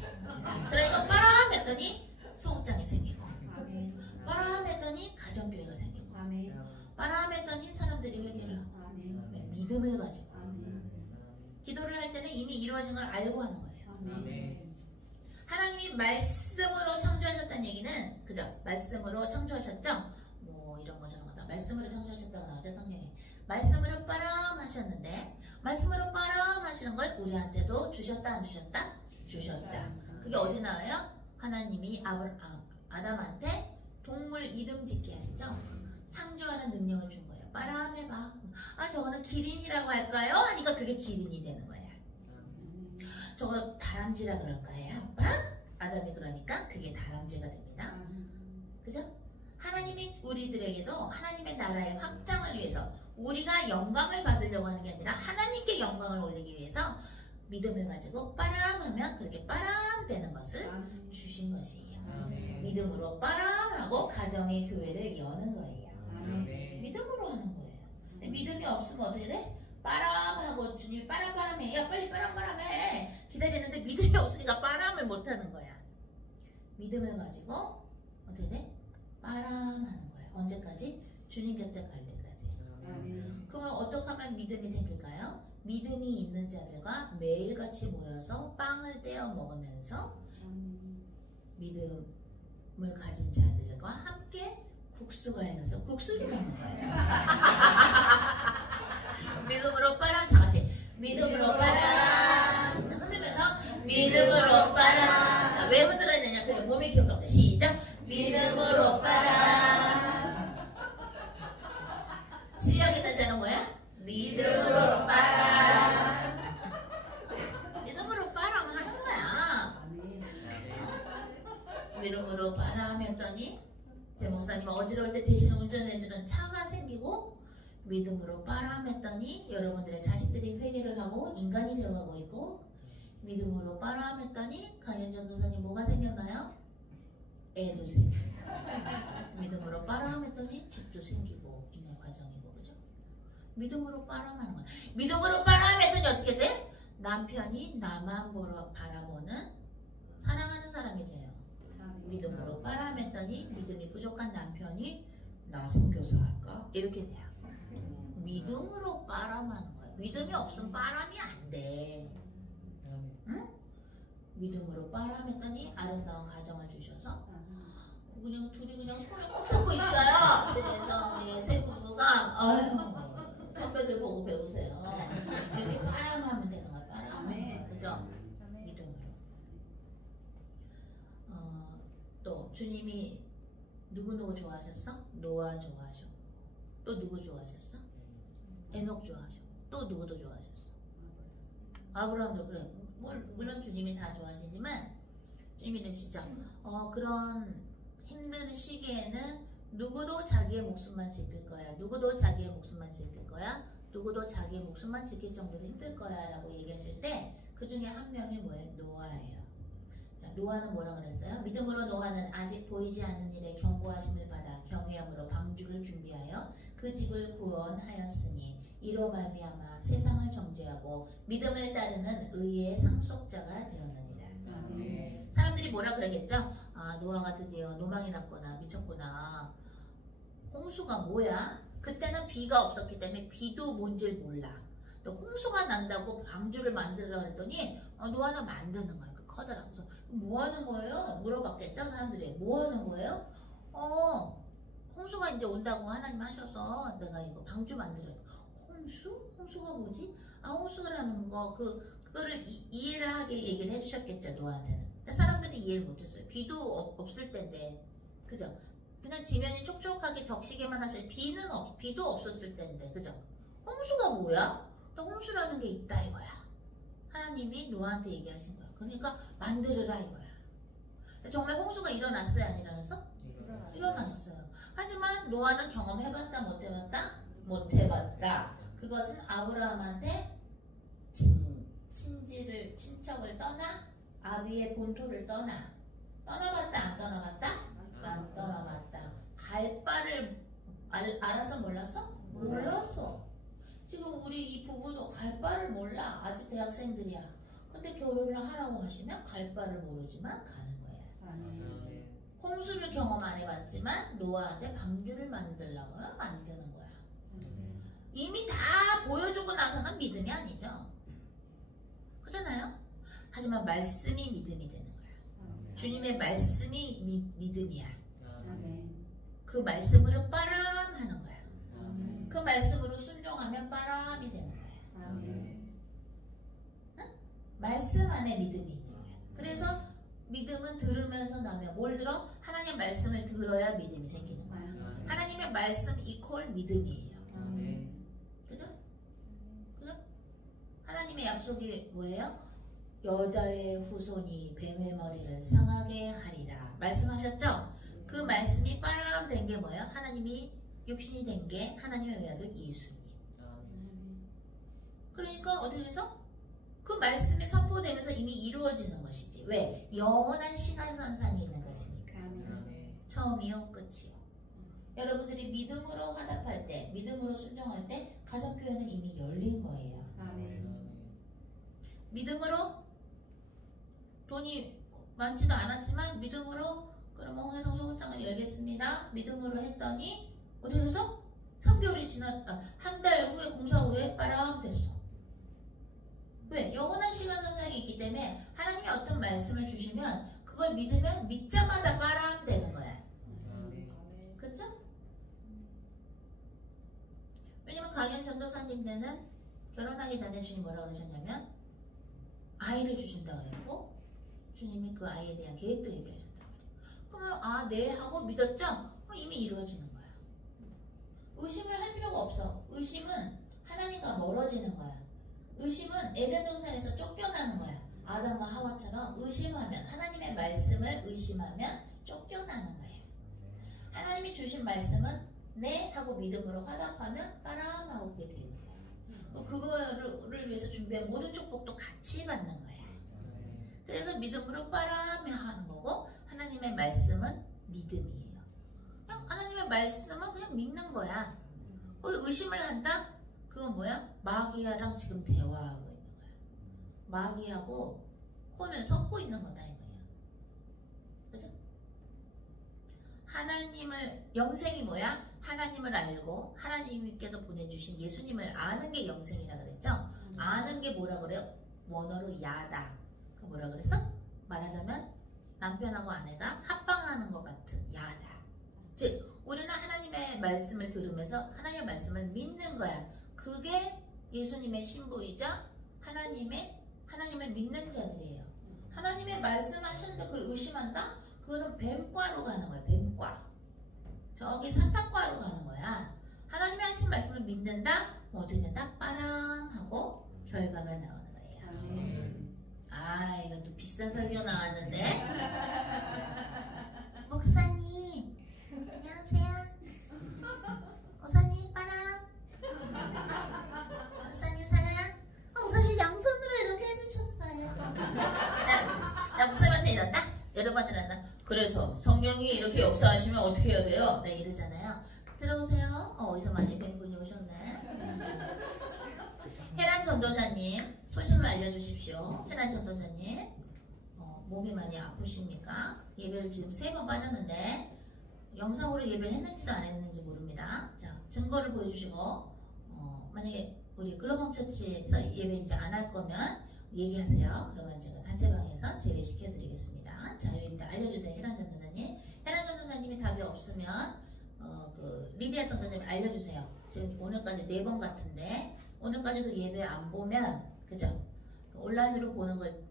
그러니까 빠람 했더니 소극장이 생기고 빠람 했더니 가정교회가 생기고 빠람 했더니 사람들이 회개를 하고 믿음을 가지고 기도를 할 때는 이미 이루어진 걸 알고 하는 거예요. 하나님이 말씀으로 창조하셨다는 얘기는 그죠? 말씀으로 창조하셨죠? 뭐 이런 거 저런 거다 말씀으로 창조하셨다고 나오죠 성경에. 말씀으로 빠람 하셨는데 말씀으로 빠람 하시는 걸 우리한테도 주셨다 안 주셨다? 주셨다. 그게 어디 나와요? 하나님이 아담한테 동물 이름 짓게 하시죠? 창조하는 능력을 준 거예요. 빠람 해봐. 저거는 기린이라고 할까요? 하니까 그게 기린이 되는 거야. 저거 다람쥐라 그럴까요? 아빠? 아담이 그러니까 그게 다람쥐가 됩니다. 그죠? 하나님이 우리들에게도 하나님의 나라의 확장을 위해서 우리가 영광을 받으려고 하는 게 아니라 하나님께 영광을 올리기 위해서 믿음을 가지고 빠람하면 그렇게 빠람되는 것을 주신 것이에요. 믿음으로 빠람하고 가정의 교회를 여는 거예요. 믿음으로 하는 거예요. 근데 믿음이 없으면 어떻게 돼? 빠람하고 주님이 빠람빠람해. 야 빨리 빠람빠람해. 기다리는데 믿음이 없으니까 빠람을 못하는 거야. 믿음을 가지고 어떻게 돼? 빠람하는 거예요. 언제까지? 주님 곁에 갈 때까지. 그러면 어떻게 하면 믿음이 생길까요? 믿음이 있는 자들과 매일같이 모여서 빵을 떼어 먹으면서 믿음을 가진 자들과 함께 국수가에 가서 국수를 먹는 거예요. 믿음으로 빨아. 다 같이 믿음으로 빨아. 흔들면서 믿음으로 빨아. 자, 왜 흔들어야 되냐? 그냥 몸이 기억합니다. 시작. 믿음으로 빨아. 실력 있는 자는 뭐야? 믿음으로 빨아. 믿음으로 빨아만 하는 거야. 믿음으로 빨아 하면더니 대목사님 어지러울 때 대신 운전해주는 차가 생기고, 믿음으로 빨아 하면더니 여러분들의 자식들이 회개를 하고 인간이 되어가고 있고, 믿음으로 빨아 하면더니 강현정 도사님 뭐가 생겼나요? 애도 생기고, 믿음으로 빨아 하면더니 집도 생기고 있는 과정이고, 그죠? 믿음으로 빨아하는 거야. 믿음으로 빨아 하면더니 어떻게 돼? 남편이 나만 바라보는 사랑하는 사람이 돼요. 믿음으로 빨아 하면더니 믿음이 부족한 남편이 나 선교사 할까? 이렇게 돼요. 믿음으로 빨아하는 거야. 믿음이 없으면 빨아하면 안 돼. 응? 믿음으로 빨아하면더니 아름다운 가정을 주셔서 그냥 둘이 그냥 손을 꼭 잡고 있어요. 그래서 우리 세 부부가 아유, 선배들 보고 배우세요. 이렇게 빨아하면 되는 거야. 빨아하면. 그죠? 믿음으로. 또 주님이 누구 좋아하셨어? 노아 좋아하셨고, 또 누구 좋아하셨어? 에녹 좋아하셨고, 또 누구도 좋아하셨어? 아브라함도. 그래. 물론 주님이 다 좋아하시지만 주님이 진짜 그런 힘든 시기에는 누구도 자기의 목숨만 지킬 거야. 누구도 자기의 목숨만 지킬 거야. 누구도 자기의 목숨만 지킬 정도로 힘들 거야 라고 얘기하실 때 그 중에 한 명이 뭐예요? 노아예요. 자, 노아는 뭐라 그랬어요? 믿음으로 노아는 아직 보이지 않는 일에 경고하심을 받아 경외함으로 방주를 준비하여 그 집을 구원하였으니 이로 말미암아 세상을 정죄하고 믿음을 따르는 의의 상속자가 되었느니라. 사람들이 뭐라 그러겠죠? 아, 노아가 드디어 노망이 났구나, 미쳤구나. 홍수가 뭐야? 그때는 비가 없었기 때문에 비도 뭔지를 몰라. 홍수가 난다고 방주를 만들으라고 했더니 노아는 만드는 거야. 커다란. 그래서 뭐 하는 거예요? 물어봤겠죠? 사람들이. 뭐 하는 거예요? 홍수가 이제 온다고 하나님 하셔서 내가 이거 방주 만들어요. 홍수? 홍수가 뭐지? 아, 홍수라는 거 그거를 이해를 하게 얘기를 해주셨겠죠, 노아한테는. 근데 사람들이 이해를 못했어요. 비도 없을 때인데, 그죠? 그냥 지면이 촉촉하게 적시게만 하셔요. 비도 없었을 때인데, 그죠? 홍수가 뭐야? 또 홍수라는 게 있다 이거야. 하나님이 노아한테 얘기하신 거야. 그러니까 만들으라 이거야. 정말 홍수가 일어났어요, 안 일어났어? 일어났어요. 하지만 노아는 경험해봤다, 못해봤다? 못해봤다. 그것은 아브라함한테 친척을 떠나 아비의 본토를 떠나봤다, 안 떠나봤다? 안 떠나봤다. 갈 바를 알아서 몰랐어? 몰랐어. 지금 우리 이 부부도 갈 바를 몰라. 아직 대학생들이야. 근데 결혼을 하라고 하시면 갈 바를 모르지만 가는 거야. 홍수를 경험 안 해봤지만 노아한테 방주를 만들라고 만드는 거야. 이미 다 보여주고 나서는 믿음이 아니죠. 그렇잖아요? 하지만 말씀이 믿음이 되는 거야. 주님의 말씀이 믿음이야. 그 말씀으로 빠람하는 거야. 그 말씀으로 순종하면 빠람이 되는 거야. 응? 말씀 안에 믿음이 있는 거야. 그래서 믿음은 들으면서 나면 뭘 들어? 하나님의 말씀을 들어야 믿음이 생기는 거야. 하나님의 말씀 이퀄 믿음이에요. 그죠? 그죠? 하나님의 약속이 뭐예요? 여자의 후손이 뱀의 머리를 상하게 하리라 말씀하셨죠? 그 말씀이 빠람된 게 뭐예요? 하나님이 육신이 된 게 하나님의 외아들 예수님. 그러니까 어떻게 돼서? 그 말씀이 선포되면서 이미 이루어지는 것이지. 왜? 영원한 시간선상이 있는 것이니까. 처음이요 끝이요. 여러분들이 믿음으로 화답할 때, 믿음으로 순종할 때 가정교회는 이미 열린 거예요. 믿음으로 돈이 많지도 않았지만 믿음으로 그러면 홍해성 소극장을 열겠습니다. 믿음으로 했더니 어떻게 돼서? 3개월이 지났다. 한 달 후에 공사 후에 빠람 됐어. 왜? 영원한 시간선상이 있기 때문에 하나님이 어떤 말씀을 주시면 그 그걸 믿으면 믿자마자 빠람 되는 거야. 그쵸? 왜냐면 강현 전도사님 때는 결혼하기 전에 주님 뭐라고 그러셨냐면 아이를 주신다 그랬고 주님이 그 아이에 대한 계획도 얘기하셨단 말이에요. 그러면 네 하고 믿었죠? 이미 이루어지는 거야. 의심을 할 필요가 없어. 의심은 하나님과 멀어지는 거야. 의심은 에덴 동산에서 쫓겨나는 거야. 아담과 하와처럼 의심하면 하나님의 말씀을 의심하면 쫓겨나는 거예요. 하나님이 주신 말씀은 네 하고 믿음으로 화답하면 빠람하고 그게 되는 거예요. 그거를 위해서 준비한 모든 축복도 같이 받는 거예요. 그래서 믿음으로 빠람이 하는 거고 하나님의 말씀은 믿음이에요. 그냥 하나님의 말씀은 그냥 믿는 거야. 의심을 한다? 그건 뭐야? 마귀야랑 지금 대화하고 있는 거야. 마귀하고 혼을 섞고 있는 거다 이거야. 그죠? 하나님을 영생이 뭐야? 하나님을 알고 하나님께서 보내주신 예수님을 아는 게 영생이라 그랬죠? 아는 게 뭐라 그래요? 원어로 야다. 그 뭐라 그랬어? 말하자면 남편하고 아내가 합방하는 것 같은 야다. 즉 우리는 하나님의 말씀을 들으면서 하나님의 말씀을 믿는 거야. 그게 예수님의 신부이자 하나님을 믿는 자들이에요. 하나님의 말씀을 하셨는데 그걸 의심한다? 그거는 뱀과로 가는 거야. 뱀과. 저기 사탄과로 가는 거야. 하나님의 하신 말씀을 믿는다? 어떻게 된다? 빠랑하고 결과가 나오는 거예요. 이것도 비싼 설교 나왔는데. 목사님 안녕하세요. 목사님 빠랑. 목사님 사랑. 목사님 양손으로 이렇게 해주셨어요. 나 목사님한테 이런다? 여러분한테 이런다? 그래서 성령이 이렇게 역사하시면 어떻게 해야 돼요? 네 이러잖아요. 들어오세요. 어디서 많이 뵌 분이 오셨네. 혜란 전도사님 소식을 알려주십시오. 혜란 전도사님 몸이 많이 아프십니까? 예배를 지금 3번 빠졌는데 영상으로 예배를 했는지도 안 했는지 모릅니다. 자, 증거를 보여주시고 만약에 우리 글로벌 처치에서 예배 이제 안 할 거면 얘기하세요. 그러면 제가 단체방에서 제외시켜 드리겠습니다. 자유입니다. 알려주세요. 혜란 전도사님. 혜란 전도사님이 답이 없으면 그 리디아 전도사님 알려주세요. 지금 오늘까지 4번 같은데 오늘까지도 예배 안 보면 그죠? 온라인으로 보는 걸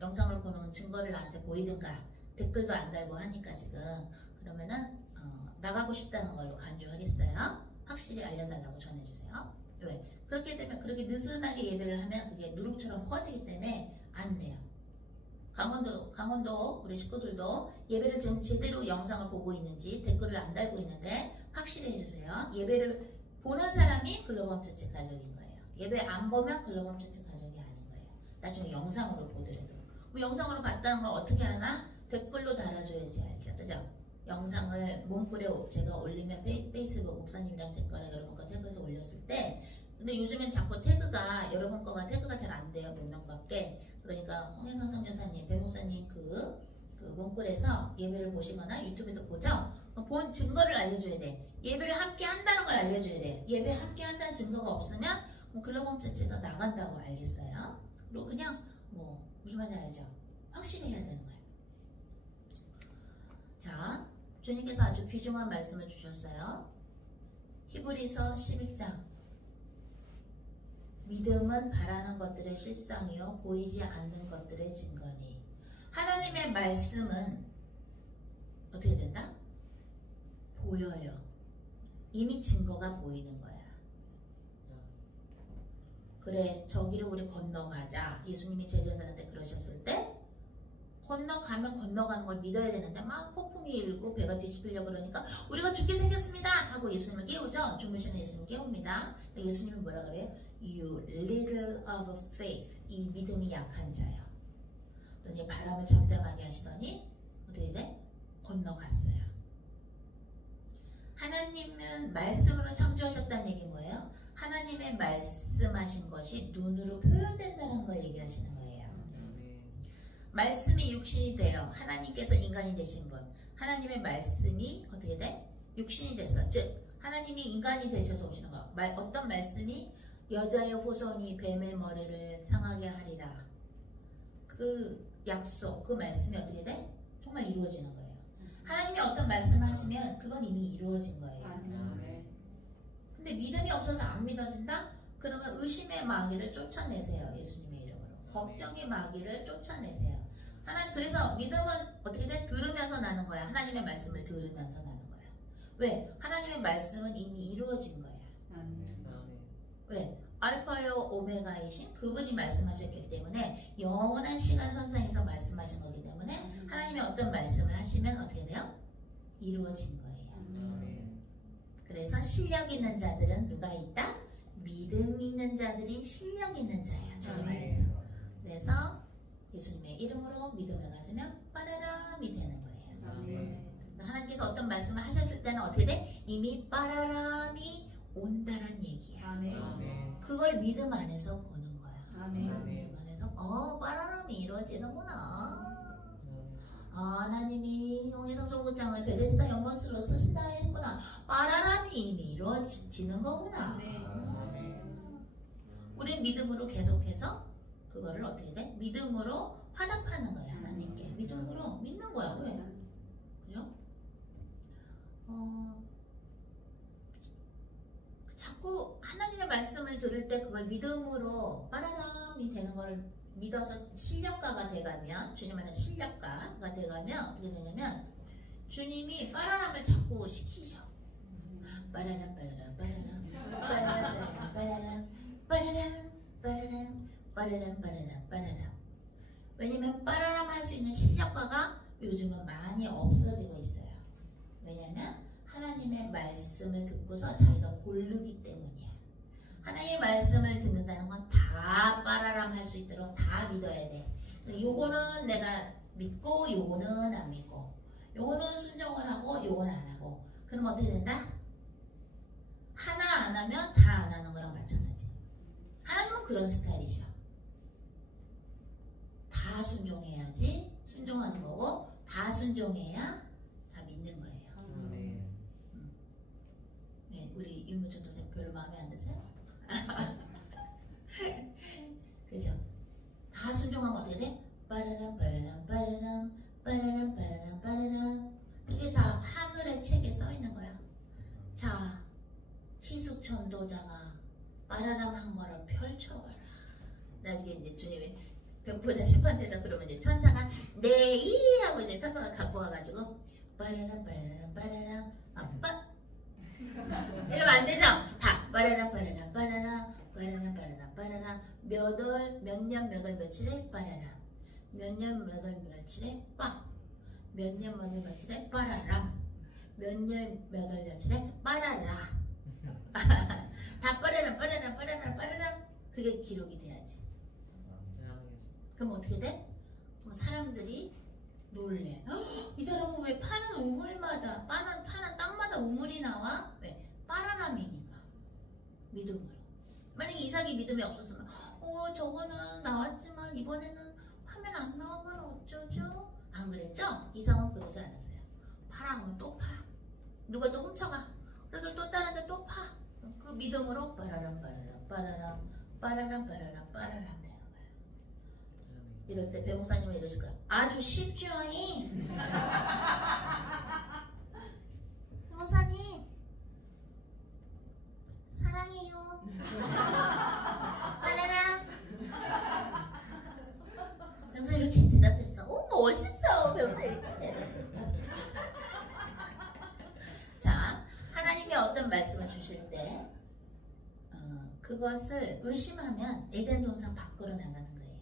영상을 보는 증거를 나한테 보이든가 댓글도 안 달고 하니까 지금 그러면은 나가고 싶다는 걸로 간주하겠어요. 확실히 알려달라고 전해주세요. 왜? 그렇게 되면 그렇게 느슨하게 예배를 하면 그게 누룩처럼 퍼지기 때문에 안 돼요. 강원도 우리 식구들도 예배를 지금 제대로 영상을 보고 있는지 댓글을 안 달고 있는데 확실히 해주세요. 예배를 보는 사람이 글로벌 처치 가족인 거예요. 예배 안 보면 글로벌 처치 가족이 아닌 거예요. 나중에 영상으로 보더라도. 영상으로 봤다는 걸 어떻게 하나? 댓글로 달아줘야지 알죠. 그죠? 영상을 몸글에 제가 올리면 페이스북 목사님이랑 제 거랑 여러분 거 태그해서 올렸을 때 근데 요즘엔 자꾸 태그가 여러분 거가 태그가 잘 안 돼요. 몇 명밖에. 그러니까 홍혜선 선교사님, 배목사님 그 몸글에서 예배를 보시거나 유튜브에서 보죠. 본 증거를 알려줘야 돼. 예배를 함께 한다는 걸 알려줘야 돼. 예배 함께 한다는 증거가 없으면 글로벌 처치에서 나간다고 알겠어요. 그리고 그냥 무슨 말인지 알죠? 확실히 해야 되는 거예요. 자, 주님께서 아주 귀중한 말씀을 주셨어요. 히브리서 11장. 믿음은 바라는 것들의 실상이요 보이지 않는 것들의 증거니. 하나님의 말씀은 어떻게 된다? 보여요. 이미 증거가 보이는 거야. 그래, 저기를 우리 건너가자. 예수님이 제자들한테 그러셨을 때 건너가면 건너가는 걸 믿어야 되는데 막 폭풍이 일고 배가 뒤집히려고 그러니까 우리가 죽게 생겼습니다 하고 예수님을 깨우죠. 주무시는 예수님 깨웁니다. 예수님은 뭐라 그래요? You little of faith. 이 믿음이 약한 자요. 또 바람을 잠잠하게 하시더니 어떻게 돼? 건너갔어요. 하나님은 말씀으로 창조하셨다는 얘기 뭐예요? 하나님의 말씀하신 것이 눈으로 표현된다는 걸 얘기하시는 거예요. 말씀이 육신이 돼요. 하나님께서 인간이 되신 분. 하나님의 말씀이 어떻게 돼? 육신이 됐어. 즉 하나님이 인간이 되셔서 오시는 거. 어떤 말씀이 여자의 후손이 뱀의 머리를 상하게 하리라. 그 약속, 그 말씀이 어떻게 돼? 정말 이루어지는 거예요. 하나님이 어떤 말씀을 하시면 그건 이미 이루어진 거예요. 근데 믿음이 없어서 안 믿어진다? 그러면 의심의 마귀를 쫓아내세요. 예수님의 이름으로. 걱정의 마귀를 쫓아내세요. 그래서 믿음은 어떻게 돼? 들으면서 나는 거야. 하나님의 말씀을 들으면서 나는 거야. 왜? 하나님의 말씀은 이미 이루어진 거야. 왜? 알파요 오메가이신 그분이 말씀하셨기 때문에 영원한 시간선상에서 말씀하신 거기 때문에 하나님이 어떤 말씀을 하시면 어떻게 돼요? 이루어진 거예요. 그래서 실력 있는 자들은 누가 있다? 믿음 있는 자들이 실력 있는 자예요. 저희 말해서. 그래서 예수님의 이름으로 믿음을 가지면 빠라람이 되는 거예요. 하나님께서 어떤 말씀을 하셨을 때는 어떻게 돼? 이미 빠라람이 온다란 얘기야. 그걸 믿음 안에서 보는 거야. 믿음 안에서 빠라람이 이루어지는구나. 하나님이 용의성 소극장을 베데스다 연못으로 쓰신다 했구나. 빠라람이 이미 이루어지는 거구나. 우린 믿음으로 계속해서 그거를 어떻게 돼? 믿음으로 화답하는 거야. 하나님께 믿음으로 믿는 거야. 왜? 그죠? 자꾸 하나님의 말씀을 들을 때 그걸 믿음으로 빠라람이 되는 걸 믿어서 실력가가 돼가면, 주님 안에 실력가가 돼가면 어떻게 되냐면 주님이 빠라람을 자꾸 시키셔. 빠라람 빠라람 빠라람 빠라람 빠라람 빠라람 빠라람 빠라람 빠라람 빠라람. 왜냐면 빠라람 할 수 있는 실력가가 요즘은 많이 없어지고 있어요. 왜냐면 하나님의 말씀을 듣고서 자기가 고르기 때문이야. 하나님의 말씀을 듣는다는 건 다 빠라람 할 수 있도록 다 믿어야 돼. 요거는 내가 믿고 요거는 안 믿고, 요거는 순종을 하고 요거는 안 하고. 그럼 어떻게 된다? 하나 안 하면 다 안 하는 거랑 마찬가지. 하나님은 그런 스타일이셔. 다 순종해야지 순종하는 거고, 다 순종해야 다 믿는 거예요. 네, 우리 윤문천 도생 별로 마음에 안 드세요? 그죠? 다 순종하면 어떻게 돼? 빠라람 빠라람 빠라람 빠라람 빠라람 빠라람. 이게 다 하늘의 책에 써 있는 거야. 자, 희숙전도자가 빠라람 한 거를 펼쳐봐라. 나중에 이제 주님이 백보자 심판대에서 그러면 이제 천사가 네이 하고 이제 천사가 갖고 와가지고 빠라람 빠라람 빠라람 아빠 이러면 안 되죠? 다 빠라람 빠라람 빠라람 빠라람 빠라람 빠라람 몇 년 몇 월 며칠에 빠라람 몇 년 몇 월 며칠에 몇 년 몇 월 며칠에 빠라람 몇 년 몇 월 며칠에 빠라라 다 빠라람 빠라람 빠라람 빠라람. 그게 기록이 돼야지. 그럼 어떻게 돼? 그럼 사람들이 놀래. 이 사람은 왜 파는 우물마다 파는 땅마다 우물이 나와? 왜? 빠라람이니까. 믿음으로. 만약에 이삭이 믿음이 없었으면 저거는 나왔지만 이번에는 화면 안 나오면 어쩌죠? 안 그랬죠? 이삭은 그러지 않았어요. 파라 하면 또 파. 누가 또 훔쳐가. 그래도 또 다른 데 또 파. 그 믿음으로 빠라람 빠라람 빠라람 빠라람 빠라람 빠라람 되는 거예요. 이럴 때 배목사님은 이러실 거예요. 아주 쉽죠? 목사님 사랑해요. 빠라람. 그래서 이렇게 대답했어. 멋있어. 배목사님. 자, 하나님이 어떤 말씀을 주실 때 그것을 의심하면 에덴 동산 밖으로 나가는 거예요.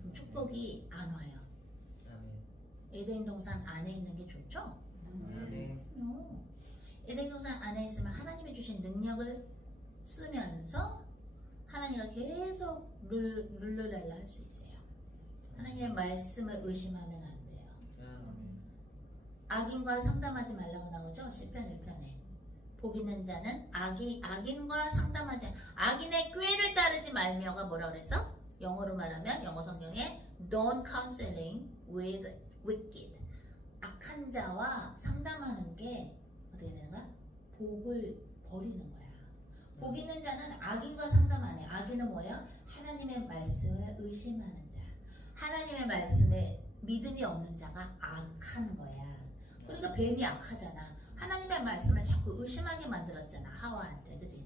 그럼 축복이 안 와요. 에덴 동산 안에 있는 게 좋죠? 에덴 동산 안에 있으면 하나님이 주신 능력을 쓰면서 하나님과 계속 룰루랄라 할 수 있어요. 하나님의 말씀을 의심하면 안 돼요. 악인과 상담하지 말라고 나오죠? 시편 1편에. 복 있는 자는 악인과 상담하지 악인의 꾀를 따르지 말며가 뭐라 그랬어? 영어로 말하면 영어 성경에 don't counseling with wicked. 악한 자와 상담하는 게 어떻게 되는 거야? 복을 버리는 거야. 복 있는 자는 악인과 상담 안 해. 악인은 뭐예요? 하나님의 말씀을 의심하는 자. 하나님의 말씀에 믿음이 없는 자가 악한 거야. 그러니까 뱀이 악하잖아. 하나님의 말씀을 자꾸 의심하게 만들었잖아. 하와한테. 그지?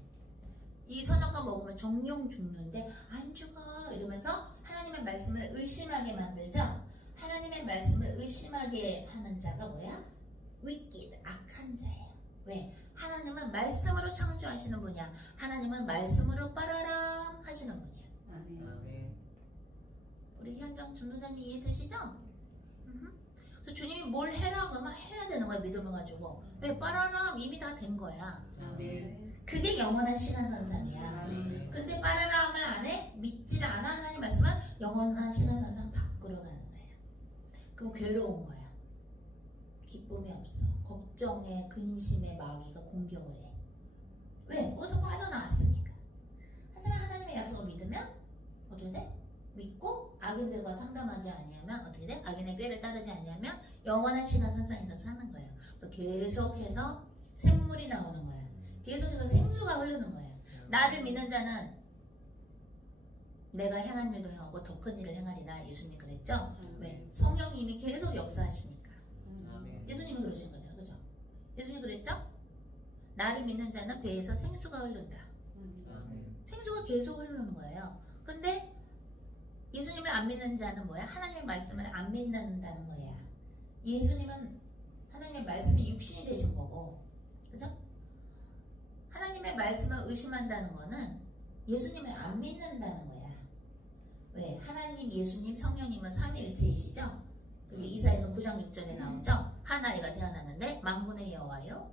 이 선악과 먹으면 정령 죽는데 안 죽어 이러면서 하나님의 말씀을 의심하게 만들죠. 하나님의 말씀을 의심하게 하는 자가 뭐야? wicked, 악한 자예요. 왜? 하나님은 말씀으로 창조하시는 분이야. 하나님은 말씀으로 빠라람 하시는 분이야. 아멘. 우리 현정 전도자님 이해되시죠? 그래서 주님이 뭘 해라 그러면 해야 되는 거야. 믿음을 가지고. 왜? 빠라람 이미 다 된 거야. 아멘. 그게 영원한 시간선상이야. 아멘. 근데 빠라람을 안 해? 믿지를 않아? 하나님 말씀은 영원한 시간선상 밖으로 가는 거야. 그럼 괴로운 거야. 기쁨이 없어. 걱정에 근심에 마귀가 공격을 해. 왜? 거기서 빠져나왔으니까. 하지만 하나님의 약속을 믿으면 어떻게 돼? 믿고 악인들과 상담하지 아니하면 어떻게 돼? 악인의 꾀를 따르지 아니하면 영원한 시간 선상에서 사는 거예요. 그래서 계속해서 샘물이 나오는 거예요. 계속해서 생수가 흐르는 거예요. 나를 믿는 자는 내가 행한 일도 행하고 더 큰 일을 행하리라. 예수님이 그랬죠? 왜? 성령님이 계속 역사하시니까. 아멘. 예수님이 그러신 거잖아요. 그죠? 예수님이 그랬죠? 나를 믿는 자는 배에서 생수가 흐른다. 아멘. 생수가 계속 흐르는 거예요. 근데 예수님을 안 믿는 자는 뭐야? 하나님의 말씀을 안 믿는다는 거야. 예수님은 하나님의 말씀이 육신이 되신 거고, 그죠? 하나님의 말씀을 의심한다는 거는 예수님을 안 믿는다는 거야. 왜? 하나님, 예수님, 성령님은 삼위일체이시죠? 그게 이사야서 9장 6절에 나오죠? 한 아이가 태어났는데 만군의 여호와요,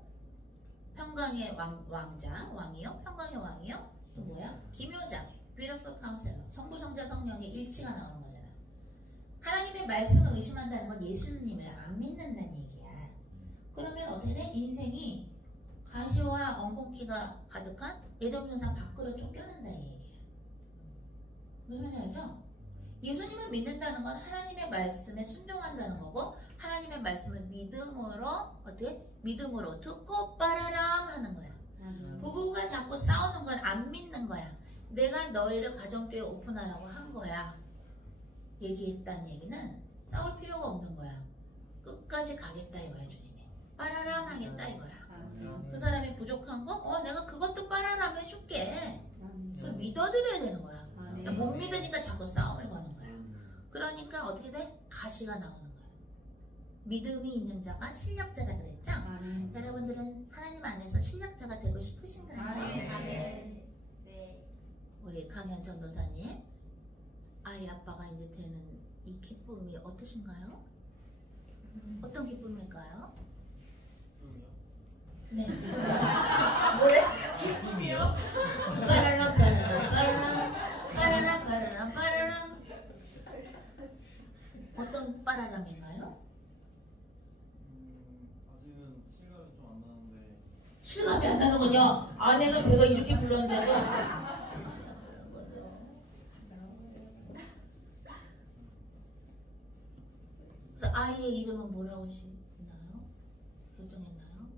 평강의 왕이요, 평강의 왕이요, 또 뭐야? 기묘자, Beautiful Counselor, 성부, 성자, 성령의 일치가 나오는 거잖아. 하나님의 말씀을 의심한다는 건 예수님을 안 믿는다는 얘기야. 그러면 어떻게 돼? 인생이 가시와 엉겅퀴가 가득한 에돔 연산 밖으로 쫓겨난다는 얘기야. 무슨 말인지 알죠? 예수님을 믿는다는 건 하나님의 말씀에 순종한다는 거고, 하나님의 말씀을 믿음으로 어떻게? 믿음으로 듣고 빠라람 하는 거야. 부부가 자꾸 싸우는 건 안 믿는 거야. 내가 너희를 가정교회 오픈하라고 한 거야. 얘기했다는 얘기는 싸울 필요가 없는 거야. 끝까지 가겠다 이거야. 주님이 빠라람 하겠다 이거야. 그 사람이 부족한 거? 내가 그것도 빠라람 해줄게. 그걸 믿어드려야 되는 거야. 그러니까 못 믿으니까 자꾸 싸움을 거는 거야. 그러니까 어떻게 돼? 가시가 나오는 거야. 믿음이 있는 자가 실력자라 그랬죠? 여러분들은 하나님 안에서 실력자가 되고 싶으신가요? 아멘. 우리 강현 전도사님, 아이 아빠가 이제 되는 이 기쁨이 어떠신가요? 어떤 기쁨일까요? 네. 뭐래? 기쁨이요? 빠라람 빠라람 빠라람 빠라람 빠라람 빠라람. 어떤 빠라람인가요? 아직은 실감이 좀 안 나는데. 실감이 안 나는군요. 아내가 배가 이렇게 불렀는데도. 그래서 아이의 이름은 뭐라고 지나요? 결정했나요?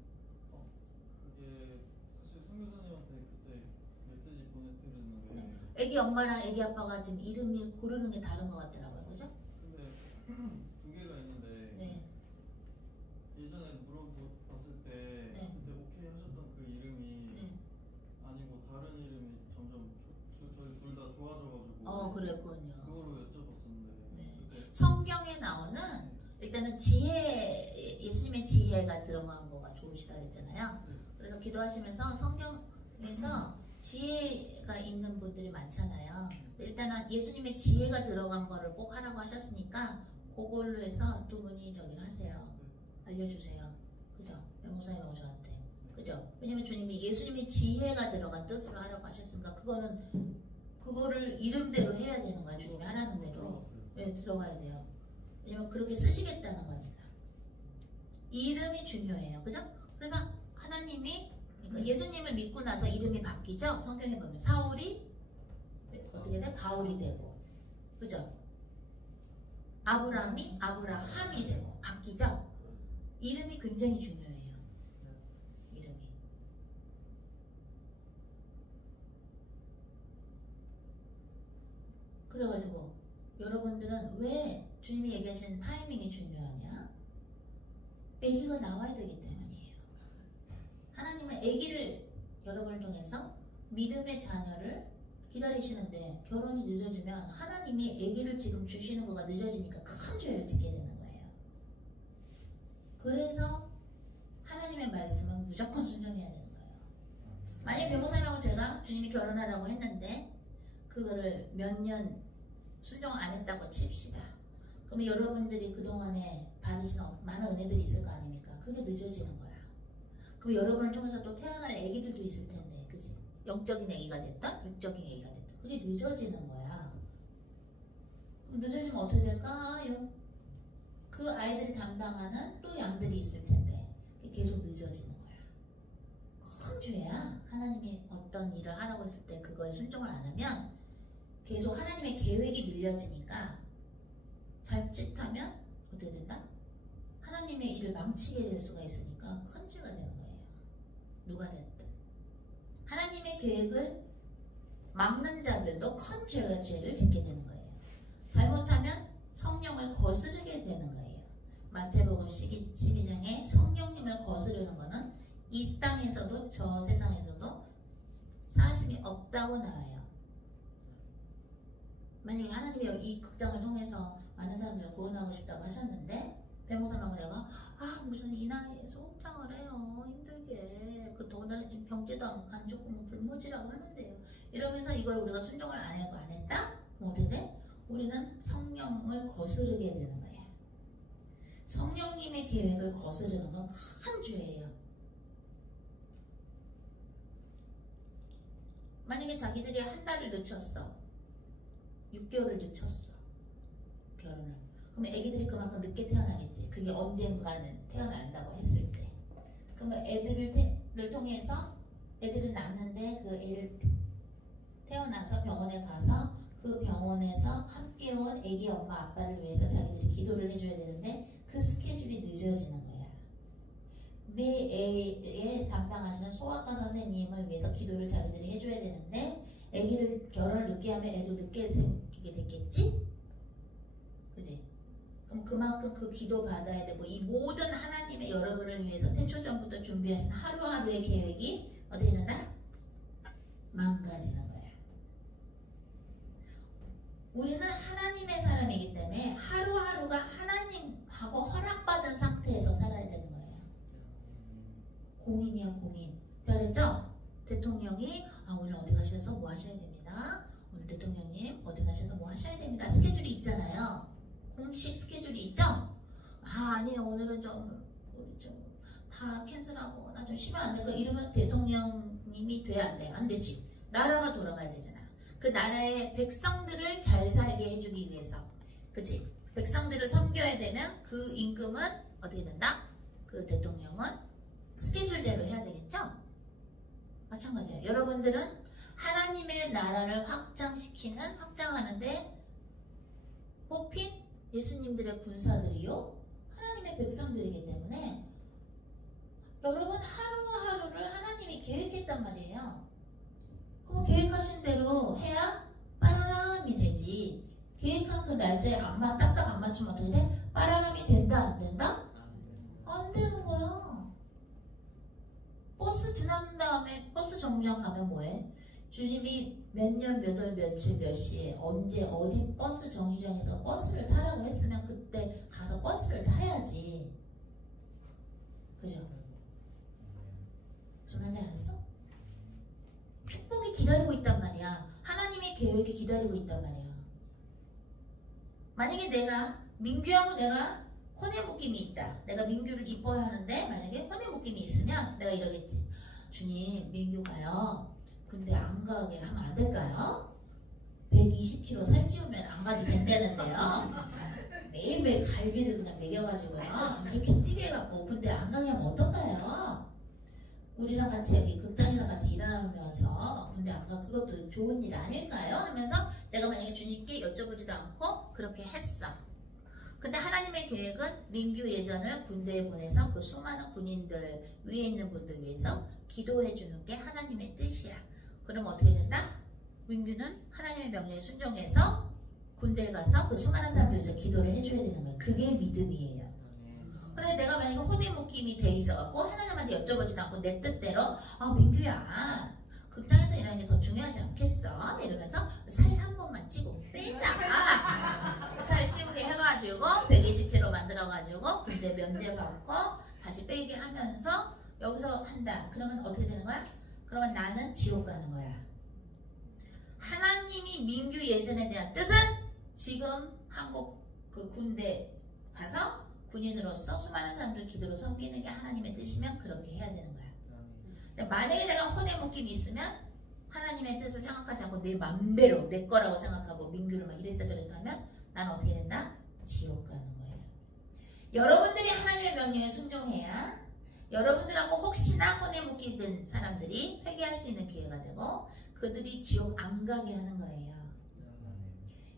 그게 사실 선교사님한테 그때 메시지 보내드렸는데. 애기 엄마랑 애기 아빠가 지금 이름이 고르는 게 다른 것 같더라고요. 그죠? 근데 두 개가 있는데. 네. 예전에 물어봤을 때 네. 그때 오케이 하셨던 그 이름이 네. 아니고 다른 이름이 점점 저희 둘 다 좋아져가지고. 그랬군요. 그거로 여쭤봤었는데. 네. 그때 성경에 나오는 일단은 지혜, 예수님의 지혜가 들어간 거가 좋으시다 그랬잖아요. 그래서 기도하시면서 성경에서 지혜가 있는 분들이 많잖아요. 일단은 예수님의 지혜가 들어간 거를 꼭 하라고 하셨으니까 그걸로 해서 두 분이 저기를 하세요. 알려주세요. 그죠? 목사님하고 저한테. 그죠? 왜냐면 주님이 예수님의 지혜가 들어간 뜻으로 하라고 하셨으니까 그거를 이름대로 해야 되는 거야. 주님이 하라는 대로. 네, 들어가야 돼요. 왜냐면 그렇게 쓰시겠다는 거니까. 이름이 중요해요. 그죠? 그래서 하나님이, 그러니까 예수님을 믿고 나서 이름이 바뀌죠? 성경에 보면 사울이 어떻게 돼? 바울이 되고. 그죠? 아브라함이 아브라함이 되고. 바뀌죠? 이름이 굉장히 중요해요. 이름이. 그래가지고 여러분들은 왜 주님이 얘기하시는 타이밍이 중요하냐? 아기가 나와야 되기 때문이에요. 하나님은 아기를 여러분을 통해서 믿음의 자녀를 기다리시는데 결혼이 늦어지면 하나님이 아기를 지금 주시는 거가 늦어지니까 큰 죄를 짓게 되는 거예요. 그래서 하나님의 말씀은 무조건 순종해야 되는 거예요. 만약 변호사님하고 제가 주님이 결혼하라고 했는데 그거를 몇 년 순종 안 했다고 칩시다. 그러면 여러분들이 그동안에 받으신 많은 은혜들이 있을 거 아닙니까? 그게 늦어지는 거야. 그럼 여러분을 통해서 또 태어날 아기들도 있을 텐데, 그치? 영적인 아기가 됐다? 육적인 아기가 됐다. 그게 늦어지는 거야. 그럼 늦어지면 어떻게 될까요? 그 아이들이 담당하는 또 양들이 있을 텐데 그게 계속 늦어지는 거야. 큰 죄야. 하나님이 어떤 일을 하라고 했을 때 그거에 순종을 안 하면 계속 하나님의 계획이 밀려지니까 자칫하면 어떻게 된다? 하나님의 일을 망치게 될 수가 있으니까 큰 죄가 되는 거예요. 누가 됐든. 하나님의 계획을 막는 자들도 큰 죄를 짓게 되는 거예요. 잘못하면 성령을 거스르게 되는 거예요. 마태복음 12장에 성령님을 거스르는 거는 이 땅에서도 저 세상에서도 사심이 없다고 나와요. 만약에 하나님이 이 극장을 통해서 많은 사람들을 구원하고 싶다고 하셨는데 배목사님하고 내가 무슨 이 나이에 소극장을 해요 힘들게 그 더군다나 지금 경제도 안 좋고 뭐 불모지라고 하는데요 이러면서 이걸 우리가 순종을 안 했다? 그럼 어떻게 돼? 우리는 성령을 거스르게 되는 거예요. 성령님의 계획을 거스르는 건 큰 죄예요. 만약에 자기들이 한 달을 늦췄어 6개월을 늦췄어 결혼을 그러면 애기들이 그만큼 늦게 태어나겠지. 그게 언젠가는 태어난다고 했을 때 그러면 애들을 통해서 애들이 낳는데 그 애를 태어나서 병원에 가서 그 병원에서 함께 온 애기 엄마 아빠를 위해서 자기들이 기도를 해줘야 되는데 그 스케줄이 늦어지는 거야. 내 애에 담당하시는 소아과 선생님을 위해서 기도를 자기들이 해줘야 되는데 애기를 결혼을 늦게 하면 애도 늦게 생기게 됐겠지? 그지? 그럼 그만큼 그 기도 받아야 되고 이 모든 하나님의 여러분을 위해서 태초전부터 준비하신 하루하루의 계획이 어떻게 된다? 망가지는 거야. 우리는 하나님의 사람이기 때문에 하루하루가 하나님하고 허락받은 상태에서 살아야 되는 거예요. 공인이야 공인. 잘했죠? 대통령이 오늘 어디 가셔서 뭐 하셔야 됩니다. 오늘 대통령님 어디 가셔서 뭐 하셔야 됩니다. 스케줄이 있잖아요. 공식 스케줄이 있죠? 아니요 오늘은 좀 다 캔슬하고 나 좀 쉬면 안 될까 이러면 대통령님이 돼 안 돼? 안 되지. 나라가 돌아가야 되잖아. 그 나라의 백성들을 잘 살게 해주기 위해서 그치? 백성들을 섬겨야 되면 그 임금은 어떻게 된다? 그 대통령은 스케줄대로 해야 되겠죠? 마찬가지예요. 여러분들은 하나님의 나라를 확장하는데 뽑힌 예수님들의 군사들이요 하나님의 백성들이기 때문에 여러분 하루하루를 하나님이 계획했단 말이에요. 그럼 계획하신 대로 해야 빠라람이 되지. 계획한 그 날짜에 딱딱 안 맞추면 어떻게 돼? 빠라람이 된다 안 된다? 안 되는 거야. 버스 지난 다음에 버스 정류장 가면 뭐해? 주님이 몇 년, 몇 월, 며칠, 몇 시에 언제 어디 버스 정류장에서 버스를 타라고 했으면 그때 가서 버스를 타야지. 그죠? 무슨 말인지 알았어? 축복이 기다리고 있단 말이야. 하나님의 계획이 기다리고 있단 말이야. 만약에 내가 민규하고 내가 혼의 묶임이 있다. 내가 민규를 이뻐야 하는데 만약에 혼의 묶임이 있으면 내가 이러겠지. 주님 민규가요 근데 안 가게 하면 안 될까요? 120kg 살찌우면 안 가도 된다는데요. 매일매일 갈비를 그냥 먹여가지고요 이렇게 뛰게 해갖고 근데 안 가게 하면 어떨까요? 우리랑 같이 여기 극장에서 같이 일하면서 근데 안 가 그것도 좋은 일 아닐까요? 하면서 내가 만약에 주님께 여쭤보지도 않고 그렇게 했어. 근데 하나님의 계획은 민규 예전을 군대에 보내서 그 수많은 군인들 위에 있는 분들 위해서 기도해 주는 게 하나님의 뜻이야. 그럼 어떻게 된다? 민규는 하나님의 명령에 순종해서 군대에 가서 그 수많은 사람들 위해서 기도를 해줘야 되는 거예요. 그게 믿음이에요. 아멘. 그런데 내가 만약에 혼의 묶임이 돼 있어갖고 하나님한테 여쭤보지도 않고 내 뜻대로 민규야 극장에서 일하는 게 더 중요하지 않겠어? 이러면서 살 한 번만 찌고 빼자. 살 찌우게 해가지고 120kg 만들어가지고 군대 면제 받고 다시 빼게 하면서 여기서 한다. 그러면 어떻게 되는 거야? 그러면 나는 지옥 가는 거야. 하나님이 민규 예전에 대한 뜻은 지금 한국 그 군대 가서 군인으로서 수많은 사람들 기도로 섬기는 게 하나님의 뜻이면 그렇게 해야 되는 거야. 근데 만약에 내가 혼의 묶임이 있으면 하나님의 뜻을 생각하지 않고 내 맘대로 내 거라고 생각하고 민규를 막 이랬다 저랬다 하면 나는 어떻게 된다? 지옥 가는 거예요. 여러분들이 하나님의 명령에 순종해야 여러분들하고 혹시나 혼에 묶이던 사람들이 회개할 수 있는 기회가 되고 그들이 지옥 안 가게 하는 거예요.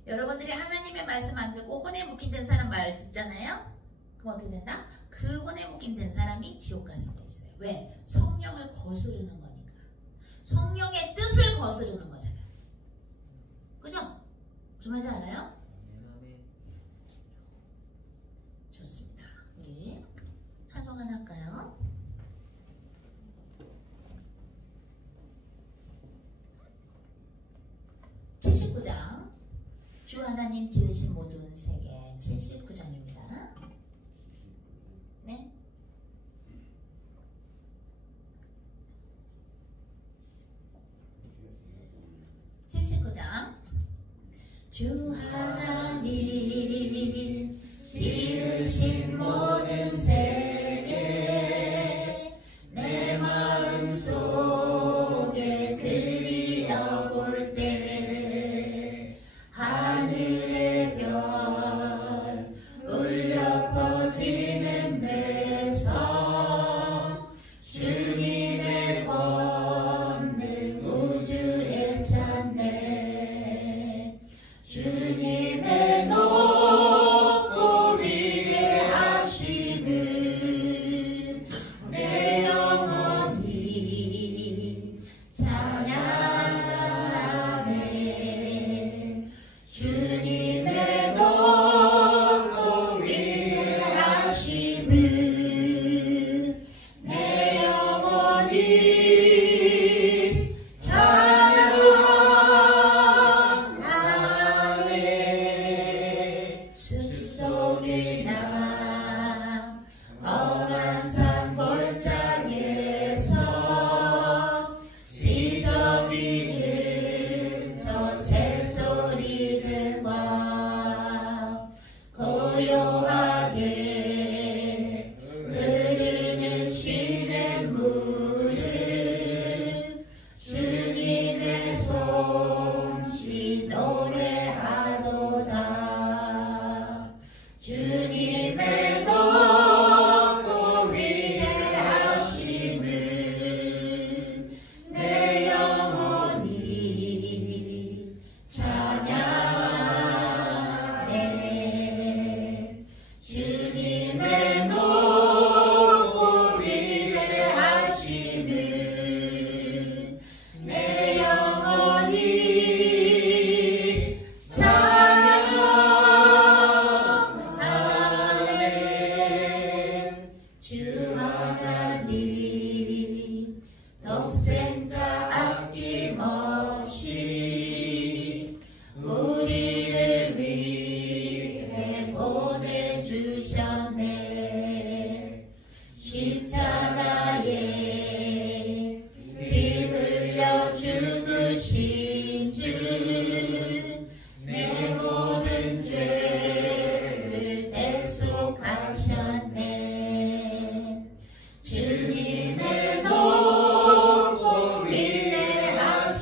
여러분들이 하나님의 말씀 안 듣고 혼에 묶인 사람 말 듣잖아요. 그럼 어떻게 된다? 그 혼에 묶인 사람이 지옥 갈 수가 있어요. 왜? 성령을 거스르는 거니까. 성령의 뜻을 거스르는 거잖아요. 그죠? 무슨 말인지 알아요? 아멘. 좋습니다. 우리 찬송 하나 할까요? (79장) 주 하나님 지으신 모든 세계 79장입니다. 네? (79장) 주 하나님 지으신 모든 세계 내 마음속에 들여볼 때 하늘의 별 울려 퍼지는 데서 주님의 권능 우주에 찬네 주님의 높고 위대하심을 내 영혼이 찬양하네 주님의 높고 위대하심을 내 영혼이 찬양하네 숲속에 나 엄한 산 골짜기에서 지저귀는 저 새소리들과 고요하게 흐르는 시냇물을 주님의 솜씨 노래하도다 주님의 높고 위대하심을 내 영혼이 찬양하네 주님의 높고 위대하심을 내 영혼이 찬양하네 주 하나님 독생자 아낌없이 우리를 위해 보내주셨네 십자가에 피 흘려 죽으신 주 내 모든 죄를 대속하셨네 주님의 높고 위대하심을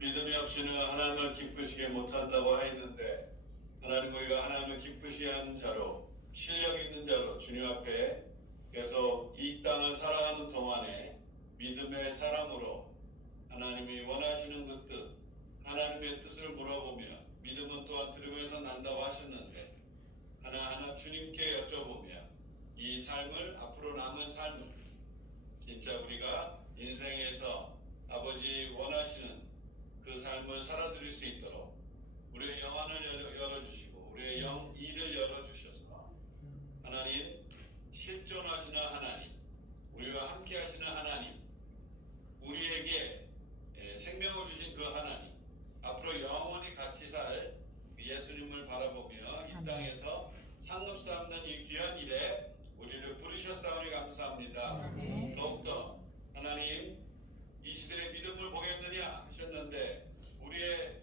믿음이 없이는 하나님을 기쁘시게 못한다고 하였는데 하나님 우리가 하나님을 기쁘시게 하는 자로 실력 있는 자로 주님 앞에 계속 이 땅을 살아가는 동안에 믿음의 사람으로 하나님이 원하시는 그 뜻, 하나님의 뜻을 물어보며 믿음은 또한 들으면서 난다고 하셨는데 하나하나 주님께 여쭤보며 이 삶을 앞으로 남은 삶을 진짜 우리가 인생에서 아버지 원하시는 그 삶을 살아드릴 수 있도록 우리의 영안을 열어주시고 우리의 이를 열어주셔서 하나님 실존하시는 하나님 우리와 함께 하시는 하나님 우리에게 생명을 주신 그 하나님 앞으로 영원히 같이 살 예수님을 바라보며 이 땅에서 상급 쌓는 이 귀한 일에 우리를 부르셨사오니 감사합니다. 더욱더 하나님 이 시대에 믿음을 보겠느냐 하셨는데 우리의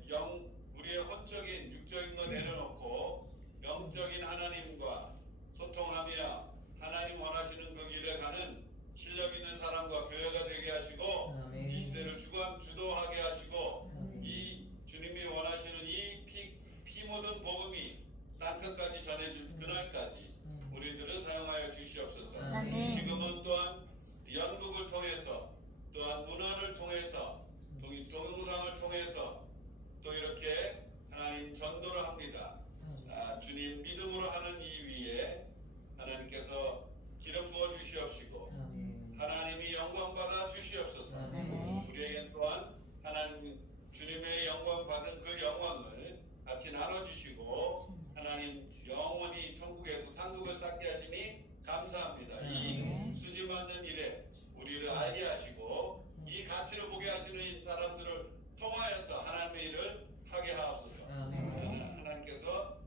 혼적인 육적인 거 내려놓고 영적인 하나님과 소통하며 하나님 원하시는 그 길에 가는 실력 있는 사람과 교회가 되게 하시고 아멘. 이 시대를 주도하게 하시고 이 주님이 원하시는 이 피 묻은 복음이 땅끝까지 전해질 그날까지 우리들을 사용하여 주시옵소서. 아멘. 지금은 또한 연극을 통해서 또한 문화를 통해서 동영상을 통해서 또 이렇게 하나님 전도를 합니다. 주님 믿음으로 하는 이 위에 하나님께서 기름 부어 주시옵시고 하나님이 영광 받아 주시옵소서. 우리에겐 또한 하나님 주님의 영광 받은 그 영광을 같이 나눠주시고 하나님 영원히 천국에서 상급을 쌓게 하시니 감사합니다. 이 수지 받는 일에 우리를 알게 하시고 이 가치를 보게 하시는 사람들을 통하여서 하나님의 일을 하게 하옵소서. 하나님께서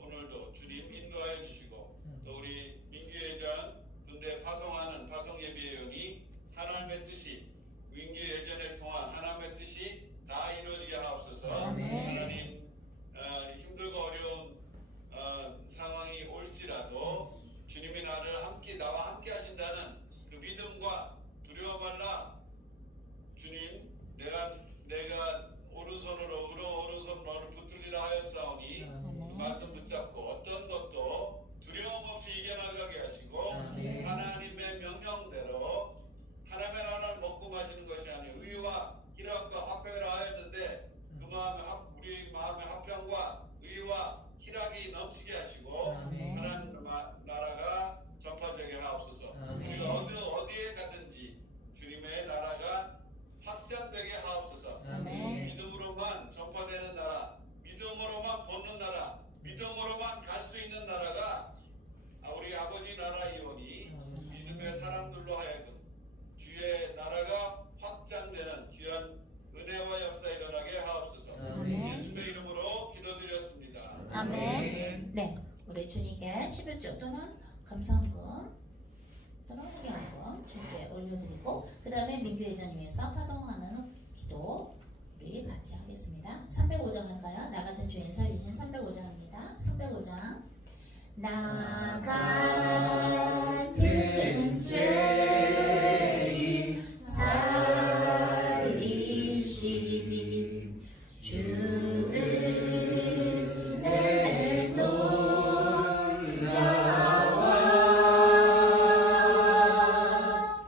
오늘도 주님 인도하여 주시고 또 우리 민규회전 군대 파송하는 파송예비회원이 하나님의 뜻이 민규회전에 통한 하나님의 뜻이 다 이루어지게 하옵소서. 하나님 힘들고 어려운 상황이 올지라도 주님이 나와 함께 하신다는 그 믿음과 두려워 말라. 주님 내가 오른손으로 너를 붙들리라 하였사오니 말씀 붙잡고 어떤 것도 두려움 없이 이겨나가게 하시고 하나님의 명령대로 하나님의 나라를 먹고 마시는 것이 아니고 의와 희락과 화평이라 하였는데 그 우리 마음의 화평과 의와 희락이 넘치게 하시고 하나님 나라가 전파되게 하옵소서. 우리가 어디에 가든지 주님의 나라가 확장되게 하옵소서. 믿음으로만 전파되는 나라, 믿음으로만 보는 나라, 믿음으로만 갈 수 있는 나라가 우리 아버지 나라이오니 믿음의 사람들로 하여금 주의 나라가 확장되는 귀한 은혜와 역사 일어나게 하옵소서. 예수님의 이름으로 기도드렸습니다. 아멘. 네, 우리 주님께 11조 또는 감사헌금 또는 회개헌금 주님께 올려드리고 그 다음에 민규회전 위해서 파송하는 기도 우리 같이 하겠습니다. 305장 할까요? 나 같은 죄인 살리신 305장입니다. 305장 나 같은 죄인 살리신 주는 내 놀라와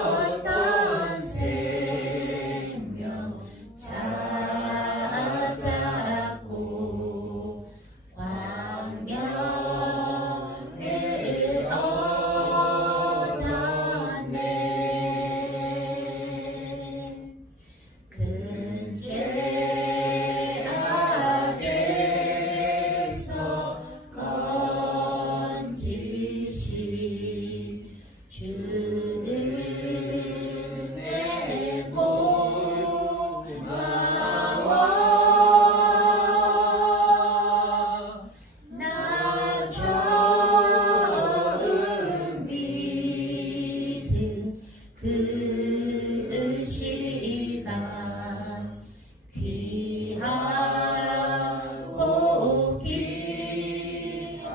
잃었던 생명 찾았고 광명을 얻었네. 큰 죄악에서 건지신 주는 내 고마워. 나 처음 믿은 그 시간 귀하고 귀하다.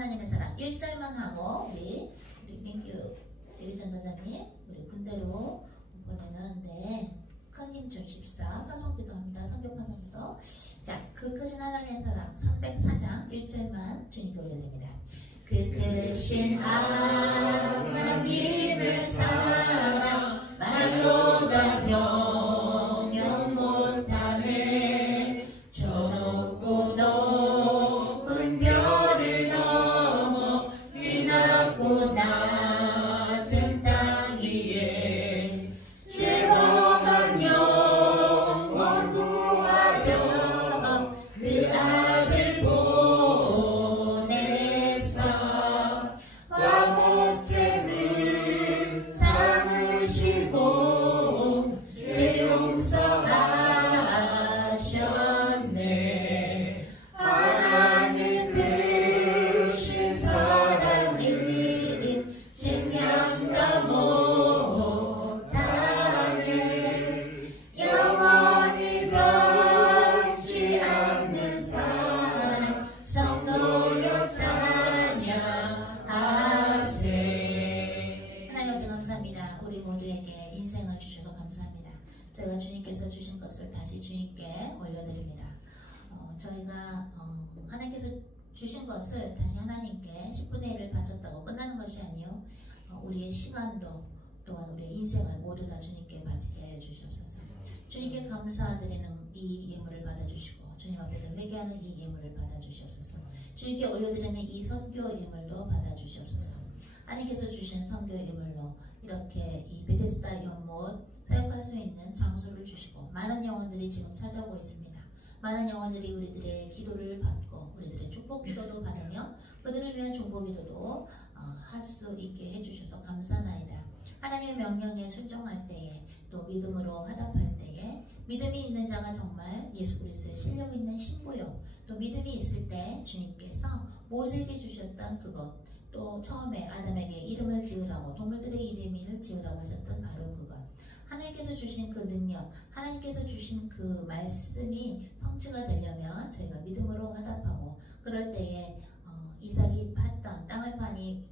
하나님의 사랑 1절만 하고 우리 민규 예비 전도사님 우리 군대로 보내는데 큰 힘 주십사. 파송기도 합니다. 성경 파송기도. 자, 그 크신 하나님의 사랑 304장 1절만 주님께 올려드립니다. 그 크신 하나님의 사랑 말로 다 명령 못하네. 저 높고 높은 별을 넘어 이 낮고 낮은 땅 위에 죄범한 영혼 구하려 그 아들 보내사 화목제를 삼으시고 죄 용서하셨네. 하나님 크신 사랑은 증량다 못하네. 영원히 변치 않는 사랑 성도여 찬양하세. 하나님 아버지 감사합니다. 우리 모두에게 인생을 주셔서 감사합니다. 저희가 주님께서 주신 것을 다시 주님께 올려드립니다. 저희가 하나님께서 주신 것을 다시 하나님께 10분의 1을 바쳤다고 끝나는 것이 아니요, 우리의 시간도 또한 우리의 인생을 모두 다 주님께 바치게 하여 주시옵소서. 주님께 감사드리는 이 예물을 받아주시고 주님 앞에서 회개하는 이 예물을 받아주시옵소서. 주님께 올려드리는 이 선교 예물도 받아주시옵소서. 하나님께서 주신 선교 예물로 이렇게 이 베데스다 연못 사역할 수 있는 장소를 주시고 많은 영혼들이 지금 찾아오고 있습니다. 많은 영혼들이 우리들의 기도를 받고 우리들의 축복 기도도 받으며 그들을 위한 중보 기도도 할 수 있게 해주셔서 감사나이다. 하나님의 명령에 순종할 때에 또 믿음으로 화답할 때에 믿음이 있는 자가 정말 예수 그리스도의 실력 있는 신부요, 또 믿음이 있을 때 주님께서 모세에게 주셨던 그것, 또 처음에 아담에게 이름을 지으라고 동물들의 이름을 지으라고 하셨던 바로 그것, 하나님께서 주신 그 능력, 하나님께서 주신 그 말씀이 성취가 되려면 저희가 믿음으로 화답하고 그럴 때에 이삭이 팠던 땅을 파니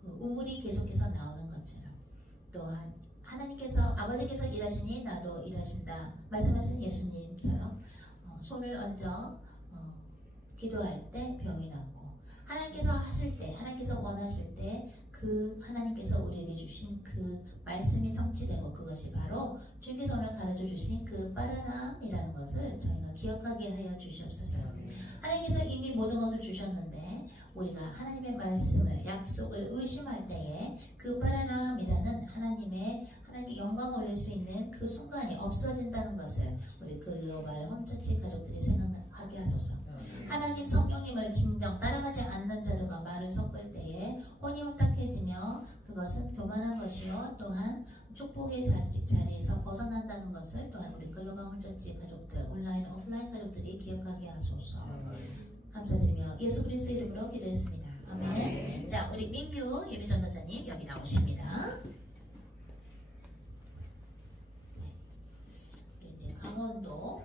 그 우물이 계속해서 나오는 것처럼 또한 하나님께서 아버지께서 일하시니 나도 일하신다 말씀하신 예수님처럼 손을 얹어 기도할 때 병이 낫고 하나님께서 하실 때 하나님께서 원하실 때 그 하나님께서 우리에게 주신 그 말씀이 성취되고 그것이 바로 주님께서 오늘 가르쳐 주신 그 빠르남이라는 것을 저희가 기억하게 하여 주시옵소서. 하나님께서 이미 모든 것을 주셨는데 우리가 하나님의 말씀을 약속을 의심할 때에 그 빠르남이라는 하나님께 영광을 올릴 수 있는 그 순간이 없어진다는 것을 우리 글로벌 홈처치 가족들이 생각하게 하소서. 하나님 성령님을 진정 따라가지 않는 자들과 말을 섞을 때에 혼이 혼탁해지며 그것은 교만한 것이요 또한 축복의 자리에서 벗어난다는 것을 또한 우리 글로벌 홈처치 가족들 온라인 오프라인 가족들이 기억하게 하소서. 감사드리며 예수 그리스도 이름으로 기도했습니다. 아멘. 자, 우리 민규 예비 전도사님 여기 나오십니다. 우리 이제 강원도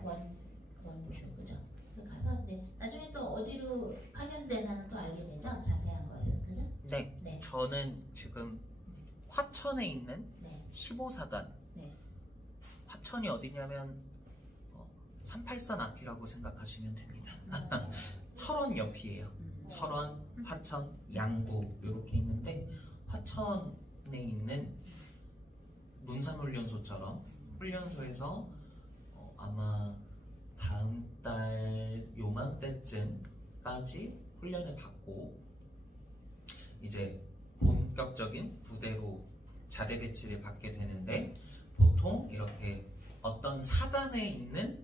원주 그죠? 가서 나중에 또 어디로 파견되나는 또 알게 되죠? 자세한 것은 그죠? 네. 저는 지금 화천에 있는 네. 15사단. 네. 화천이 어디냐면 38선 앞이라고 생각하시면 됩니다. 철원 옆이에요. 철원, 화천, 양구 이렇게 있는데 화천에 있는 논산훈련소처럼 훈련소에서 아마 다음 달 요맘때쯤까지 훈련을 받고 이제 본격적인 부대로 자대 배치를 받게 되는데 보통 이렇게 어떤 사단에 있는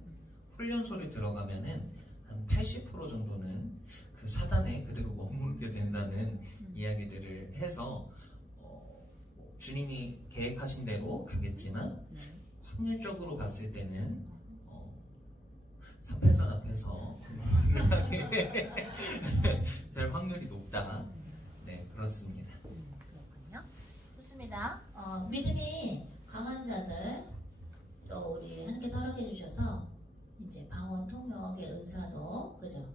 훈련소를 들어가면은 한 80% 정도는 그 사단에 그대로 머무르게 된다는 이야기들을 해서 주님이 계획하신 대로 가겠지만 확률적으로 봤을 때는 38선 앞에서 될 확률이 높다. 네, 그렇습니다. 그렇군요. 좋습니다. 믿음이 강한 자들 또 우리 하나님께서 허락해 주셔서 이제 방언 통역의 은사도 그죠?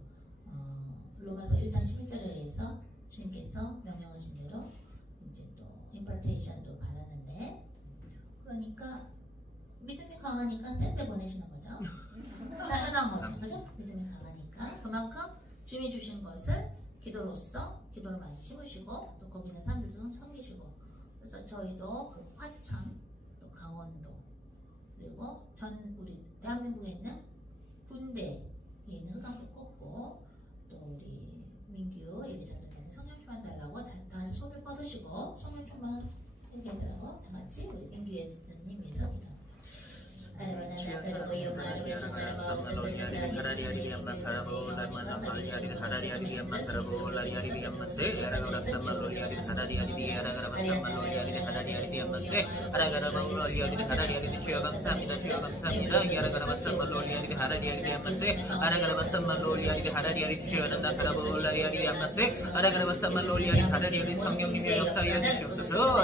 로마서 1장 11절에 의해서 주님께서 명령하신 대로 이제 또 임파테이션도 받았는데, 그러니까 믿음이 강하니까 쌤때 보내시는 거죠. 당연한 거죠. 그죠? 믿음이 강하니까 그만큼 주님이 주신 것을 기도로서 기도를 많이 심으시고 또 거기 있는 사람들도 섬기시고, 그래서 저희도 그 화천, 또 강원도, 그리고 전 우리 대한민국에 있는 군대에 있는 흑암도 꽂고, 또 우리 민규 예비전도사님 성령충만 달라고 다 손을 뻗으시고 성령충만 얘기하더라고. 다 같이 우리 민규 예비전도님 위해서 기도합니다. 성령님의 역사에 주시옵소서.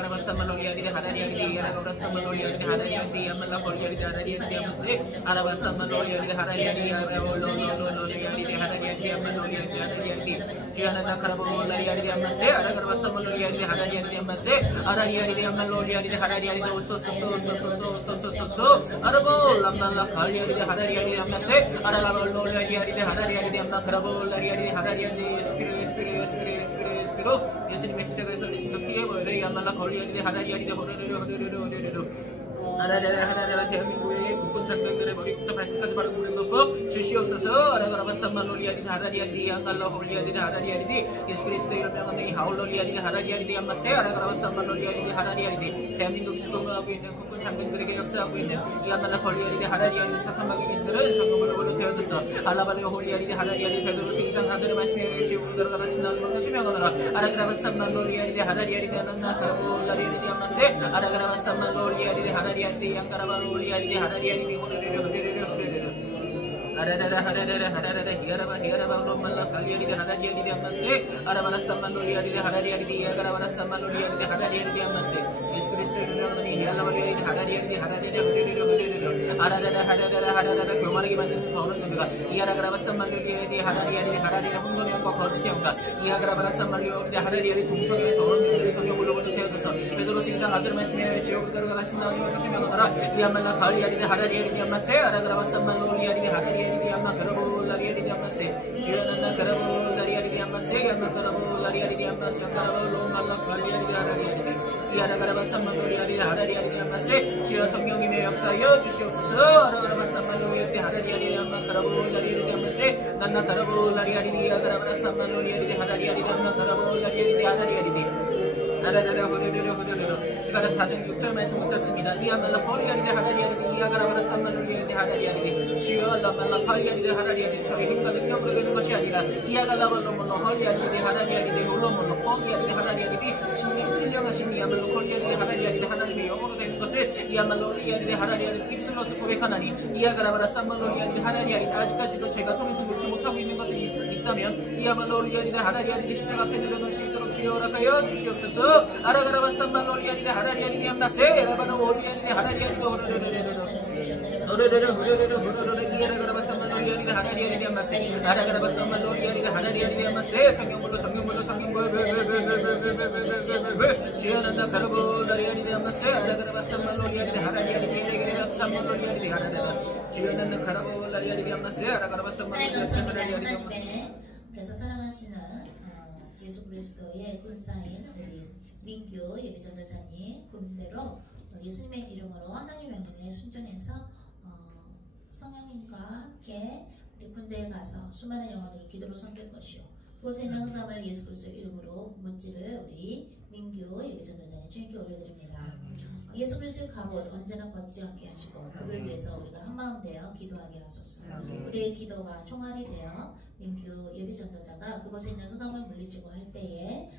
Arabasammaloriari Harariari Arabasammaloriari Harariari Amala Koriari Harariari Arabasammaloriari Harariari Araboloriari Harariari Amaloriari Harariari Kiana Karabolariari Amase Arabasammaloriari Harariari Amase Arariari Amaloriari Harariari Arabo Lamala Kariari Harariari Amase Araboloriari Harariari Amakarabolariari Harariari Spirit 예수님의 십자가에서 흘리신 그 피의 보혈을 야말라 걸리아리데 하라리아리데 호르르르르르르르르 하라라라라라 대한민국의 국군 장병들의 머리부터 발끝까지 바로 물을 넣고 주시옵소서. 아라가라바삼말로리아리데 하라리아리데 양갈라 홀리아리데 하라리아리데 예수 그리스도의 이름 명함에 하올로리아리데 하라리아리데 양마세 아라가라바삼말로리아리데 하라리아리데 대한민국에서 근무하고 있는 국군 장병들에게 역사하고 있는 야말라 걸리아리데 하라리아리데 사탄마귀 귀신들은 성령으로 걸로 되어져서 알라바리오 홀리아리데 하라리아리데 베드로 생장 하늘의 말씀에 지옥으로 들어가다 신나는 것을 명하노라. 아라가라바삼말로리아리데 하라리아리데 안나 가라볼라리아리데 양마세 아라가라바삼말로리아리데 하라리아리데 양가라발로리아리데 하라리아리데 호르르르르르르르 아라라라 하라라라 하라라라 히가라바 롬말라 갈리아리데 하라리아리데 암마세 아라바라삼말로리아리데 하라리아리데 야가라바라삼말로리아리데 하라리아리데 암마세 예수 그리스도의 이름으로 히알라바리아리데 하라리아리데 하라리아리데 호르르르르르르 아라라라 하라라라 하라라라 교만하게 만드는 더러운 놈들아 이아라가라바삼말로리아리데 하라리아리데 하라리아리데 혼돈의 영과 거짓의 영과 이아가라바라삼말로리아리데 하라리아리데 동성의 더러운 놈들이 성령으로 걸로 되어져서 베드로 생장 아들 말씀에 지옥으로 들어가다 신나는 것을 명하노라. 이아말라 갈리아리데 하라리아리데 암마세 아라가라바삼말로리아리데 하라리아리데 Amma Karabolariari Amase, Gianna Karabolariari Amase, Amma Karabolariari Amase, Karabolomala Kaliari Harariari, Yaragarabasamatoriari Harariari Amase, Chia 성령님의 역사여 주시옵소서. 아라가라바삼말로리아리 하라리아리 암마 카라볼라리아리 암마세, 난나 카라볼라리아리 아가라바라삼말로리아리 하라리아리 난나 카라볼라리아리 하라리아리 나라라라 호르르르 호르르르 시가라 4장 6절 말씀 붙였습니다. 이아말라 거리아리데 하라리아리데 이아가라바라 삼말로리아리데 하라리아리데 주여 라말라 파리아리데 하라리아리데 저희 힘과 능력으로 되는 것이 아니라 이아갈라발로몰로 허리아리데 하라리아리데 올로몰로 거기아리데 하라리아리데 신령하신 이아말로 거리아리데 하라리아리데 하나님의 영으로 되는 것을 이아말로 리아리데 하라리아리데 입술로서 고백하나니 이아가라바라 삼말로리아리데 하라리아리데 아직까지도 제가 손에서 놓지 못하고 있는 것들이 있다면 이아말로 리아리데 하라리아리데 십자가 앞에 내려놓을 수 있도록 주여 허락하여 주시옵소서. 아라가라바삼말로리아리데 하라리아리데 암마세 에라바노 오리아리데 하라리아리데 호르르르 이아라가라바삼말로리아리데 하라리아리데 암마세 아라가라바삼말로리아리데 하라리아리데 암마세 성령불로 주여난다 가라볼라리아리데 암마세 아라가라바삼말로리아리데 하라리아리데 삼말로리아리데 하라리아리데 주여난다 가라볼라리아리데 암마세 아라가라바삼말로리아리데 암마세. 그래서 사랑하시는 예수 그리스도의 군사인 우리 민규 예비전도자님 군대로 예수님의 이름으로 하나님의 명령에 순종해서 성령님과 함께 우리 군대에 가서 수많은 영혼들을 기도로 섬길 것이요 그곳에 있는 흑암을 예수 그리스도의 이름으로 묻지를 우리 민규 예비전도자님 주님께 올려드립니다. 예수 그리스도의 갑옷 언제나 벗지 않게 하시고 그를 위해서 우리가 한마음 되어 기도하게 하소서. 우리의 기도가 총알이 되어 민규 예비전도자가 그곳에 있는 흑암을 물리치고 할 때에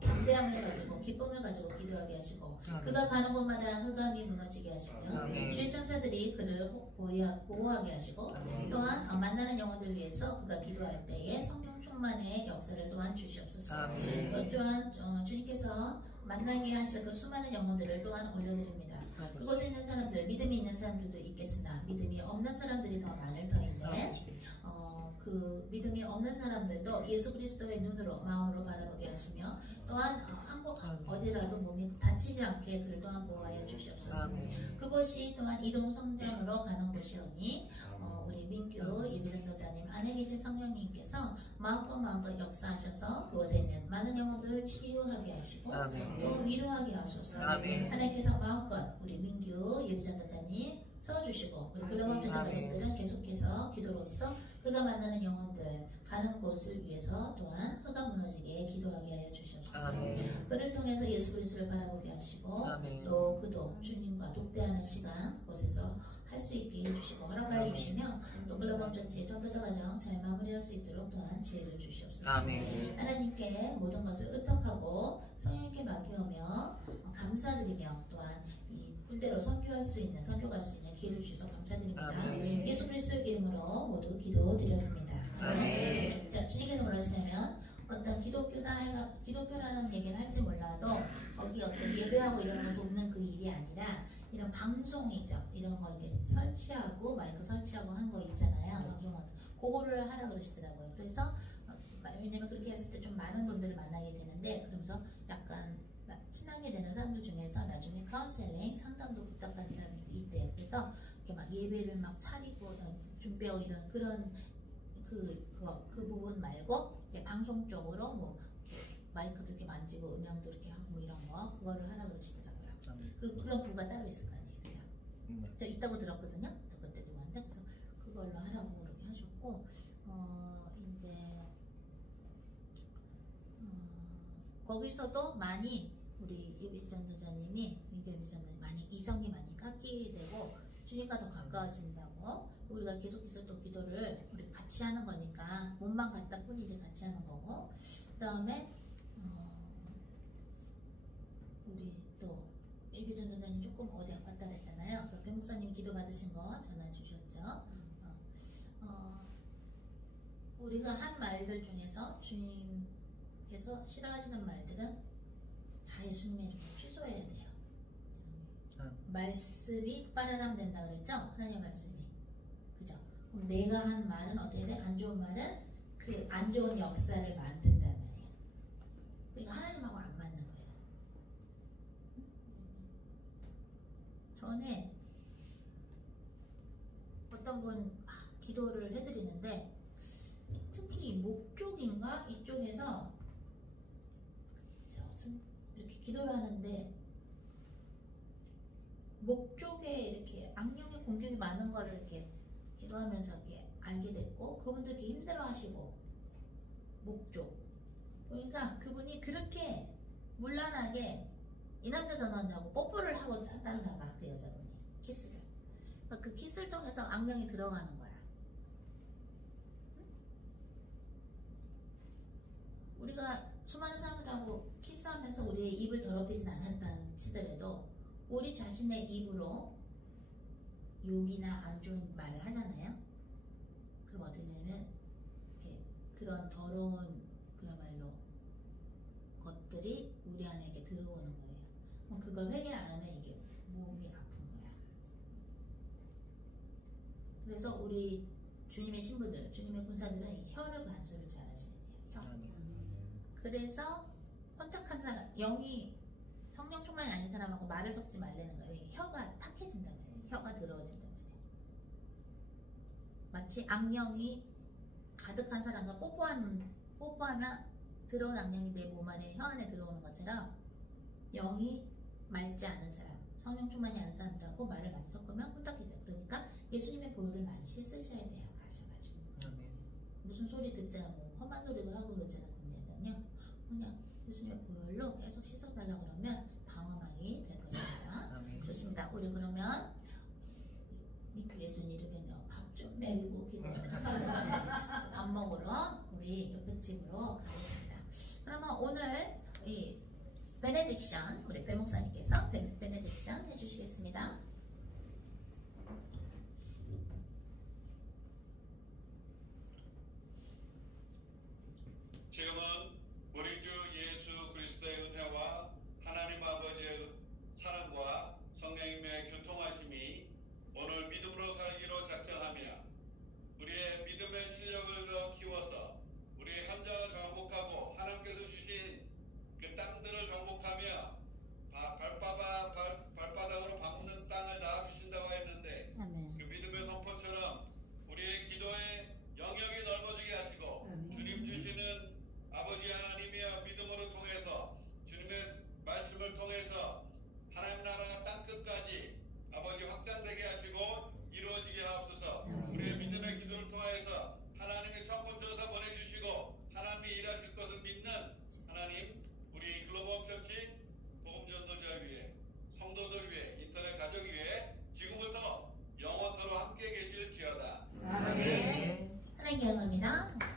담대함을 가지고 기쁨을 가지고 기도하게 하시고 그가 가는 곳마다 흑암이 무너지게 하시며 주의 천사들이 그를 보호하게 하시고 또한 만나는 영혼들을 위해서 그가 기도할 때에 성령 충만의 역사를 또한 주시옵소서. 또한 주님께서 만나게 하실 그 수많은 영혼들을 또한 올려드립니다. 그곳에 있는 사람들 믿음이 있는 사람들도 있겠으나 믿음이 없는 사람들이 더 많을 터인데 그 믿음이 없는 사람들도 예수 그리스도의 눈으로 마음으로 바라보게 하시며 또한 한국 어디라도 몸이 다치지 않게 그를 또한 보호하여 주시옵소서. 그곳이 또한 이동 성장으로 가는 곳이오니 우리 민규 예비전도자님 안에 계신 성령님께서 마음껏 역사하셔서 그곳에 있는 많은 영혼들을 치유하게 하시고 또 위로하게 하소서. 하나님께서 마음껏 우리 민규 예비전도자님 써주시고 우리 글로벌 전체 가족들은 계속해서 기도로서 그가 만나는 영혼들 가는 곳을 위해서 또한 그가 무너지게 기도하게 하여 주시옵소서. 그를 통해서 예수 그리스도를 바라보게 하시고 또 그도 주님과 독대하는 시간 그곳에서 할 수 있게 해주시고 허락하여 주시며 또 글로벌 전체 전도자 가정 잘 마무리할 수 있도록 또한 지혜를 주시옵소서. 하나님께 모든 것을 의탁하고 성령님께 맡기오며 감사드리며 또한 이 군대로 선교갈 수 있는 기회를 주셔서 감사드립니다. 예수 그리스도의 이름으로 모두 기도드렸습니다. 자, 주님께서 뭐라시냐면 어떤 기독교라는 얘기를 할지 몰라도 거기 어떤 예배하고 이런 걸 돕는 그 일이 아니라 이런 방송이죠. 이런 거 이렇게 설치하고 마이크 설치하고 한 거 있잖아요. 방송 그거를 하라 그러시더라고요. 그래서 왜냐면 그렇게 했을 때 좀 많은 분들을 만나게 되는데 그러면서 약간 친하게 되는 사람들 중에서 나중에 카운셀링 상담도 부탁하는 사람들이 있대요. 그래서 이렇게 막 예배를 막 차리고 준비하고 이런 그런 그 부분 말고 방송 쪽으로 뭐 마이크도 이렇게 만지고 음향도 이렇게 하고 뭐 이런 거 그거를 하라 그러시더라고요. 그런 부가 따로 있을 거 아니에요, 그죠? 저 있다고 들었거든요. 그때 누구한테 그래서 그걸로 하라고 그렇게 하셨고 이제 거기서도 많이 우리 예비전도자님이 민규 예비전도자님 많이 이성이 많이 깎이게 되고 주님과 더 가까워진다고 우리가 계속해서 또 기도를 우리 같이 하는 거니까 몸만 갖다 뿐이지 같이 하는 거고 그 다음에 우리 또 예비전도자님 조금 어디 아팠다 그랬잖아요. 그래서 배 목사님이 기도 받으신 거 전화 주셨죠. 우리가 한 말들 중에서 주님께서 싫어하시는 말들은 다 예수님의 이름으로 취소해야 돼요. 말씀이 빠르람 된다 그랬죠? 하나님의 말씀이. 그죠? 그럼 내가 한 말은 어떻게 돼? 안 좋은 말은 그 안 좋은 역사를 만든단 말이에요. 그러니까 하나님하고 안 맞는 거예요. 전에 어떤 분 기도를 해드리는데 특히 목 쪽인가 이쪽에서 이렇게 기도를 하는데 목 쪽에 이렇게 악령의 공격이 많은 거를 이렇게 기도하면서 이렇게 알게 됐고 그분도 이렇게 힘들어하시고 목 쪽 그러니까 그분이 그렇게 문란하게 이 남자 전화한다고 뽀뽀를 하고 살았나 봐. 그 여자분이 키스를 그러니까 그 키스를 통해서 악령이 들어가는 거야. 우리가 수많은 사람들하고 키스하면서 우리의 입을 더럽히진 않았다는 치더라도 우리 자신의 입으로 욕이나 안 좋은 말을 하잖아요. 그럼 어떻게 되냐면 이렇게 그런 더러운 그야말로 것들이 우리 안에 이렇게 들어오는 거예요. 그럼 그걸 해결 안 하면 이게 몸이 아픈 거야. 그래서 우리 주님의 신부들, 주님의 군사들은 이 혀를 간수를 잘 하셔야 돼요. 혀. 그래서 혼탁한 사람, 영이 성령 충만이 아닌 사람하고 말을 섞지 말라는 거예요. 혀가 탁해진단 말이에요. 혀가 더러워진단 말이에요. 마치 악령이 가득한 사람과 뽀뽀하면 들어온 악령이 내 몸 안에 혀 안에 들어오는 것처럼 영이 맑지 않은 사람, 성령 충만이 아닌 사람들하고 말을 많이 섞으면 혼탁해져. 그러니까 예수님의 보혈을 많이 씻으셔야 돼요. 가셔가지고 무슨 소리 듣지 않고 험한 소리도 하고 그러지 않은 군대는요. 그냥 예수님의 보혈로 계속 씻어달라고 그러면 방어막이 될 것입니다. 좋습니다. 우리 그러면 그 예수님 이러겠네요. 밥 좀 먹이고 기도하는 밥 먹으러 우리 옆에 집으로 가겠습니다. 그러면 오늘 이 베네딕션 우리 배 목사님께서 베네딕션 해주시겠습니다. 지금은 우리 주 예수 그리스도의 은혜와 하나님 아버지의 사랑과 성령님의 교통하심이 오늘 믿음으로 살기로 작정하며 우리의 믿음의 실력을 하나님께 영광입니다.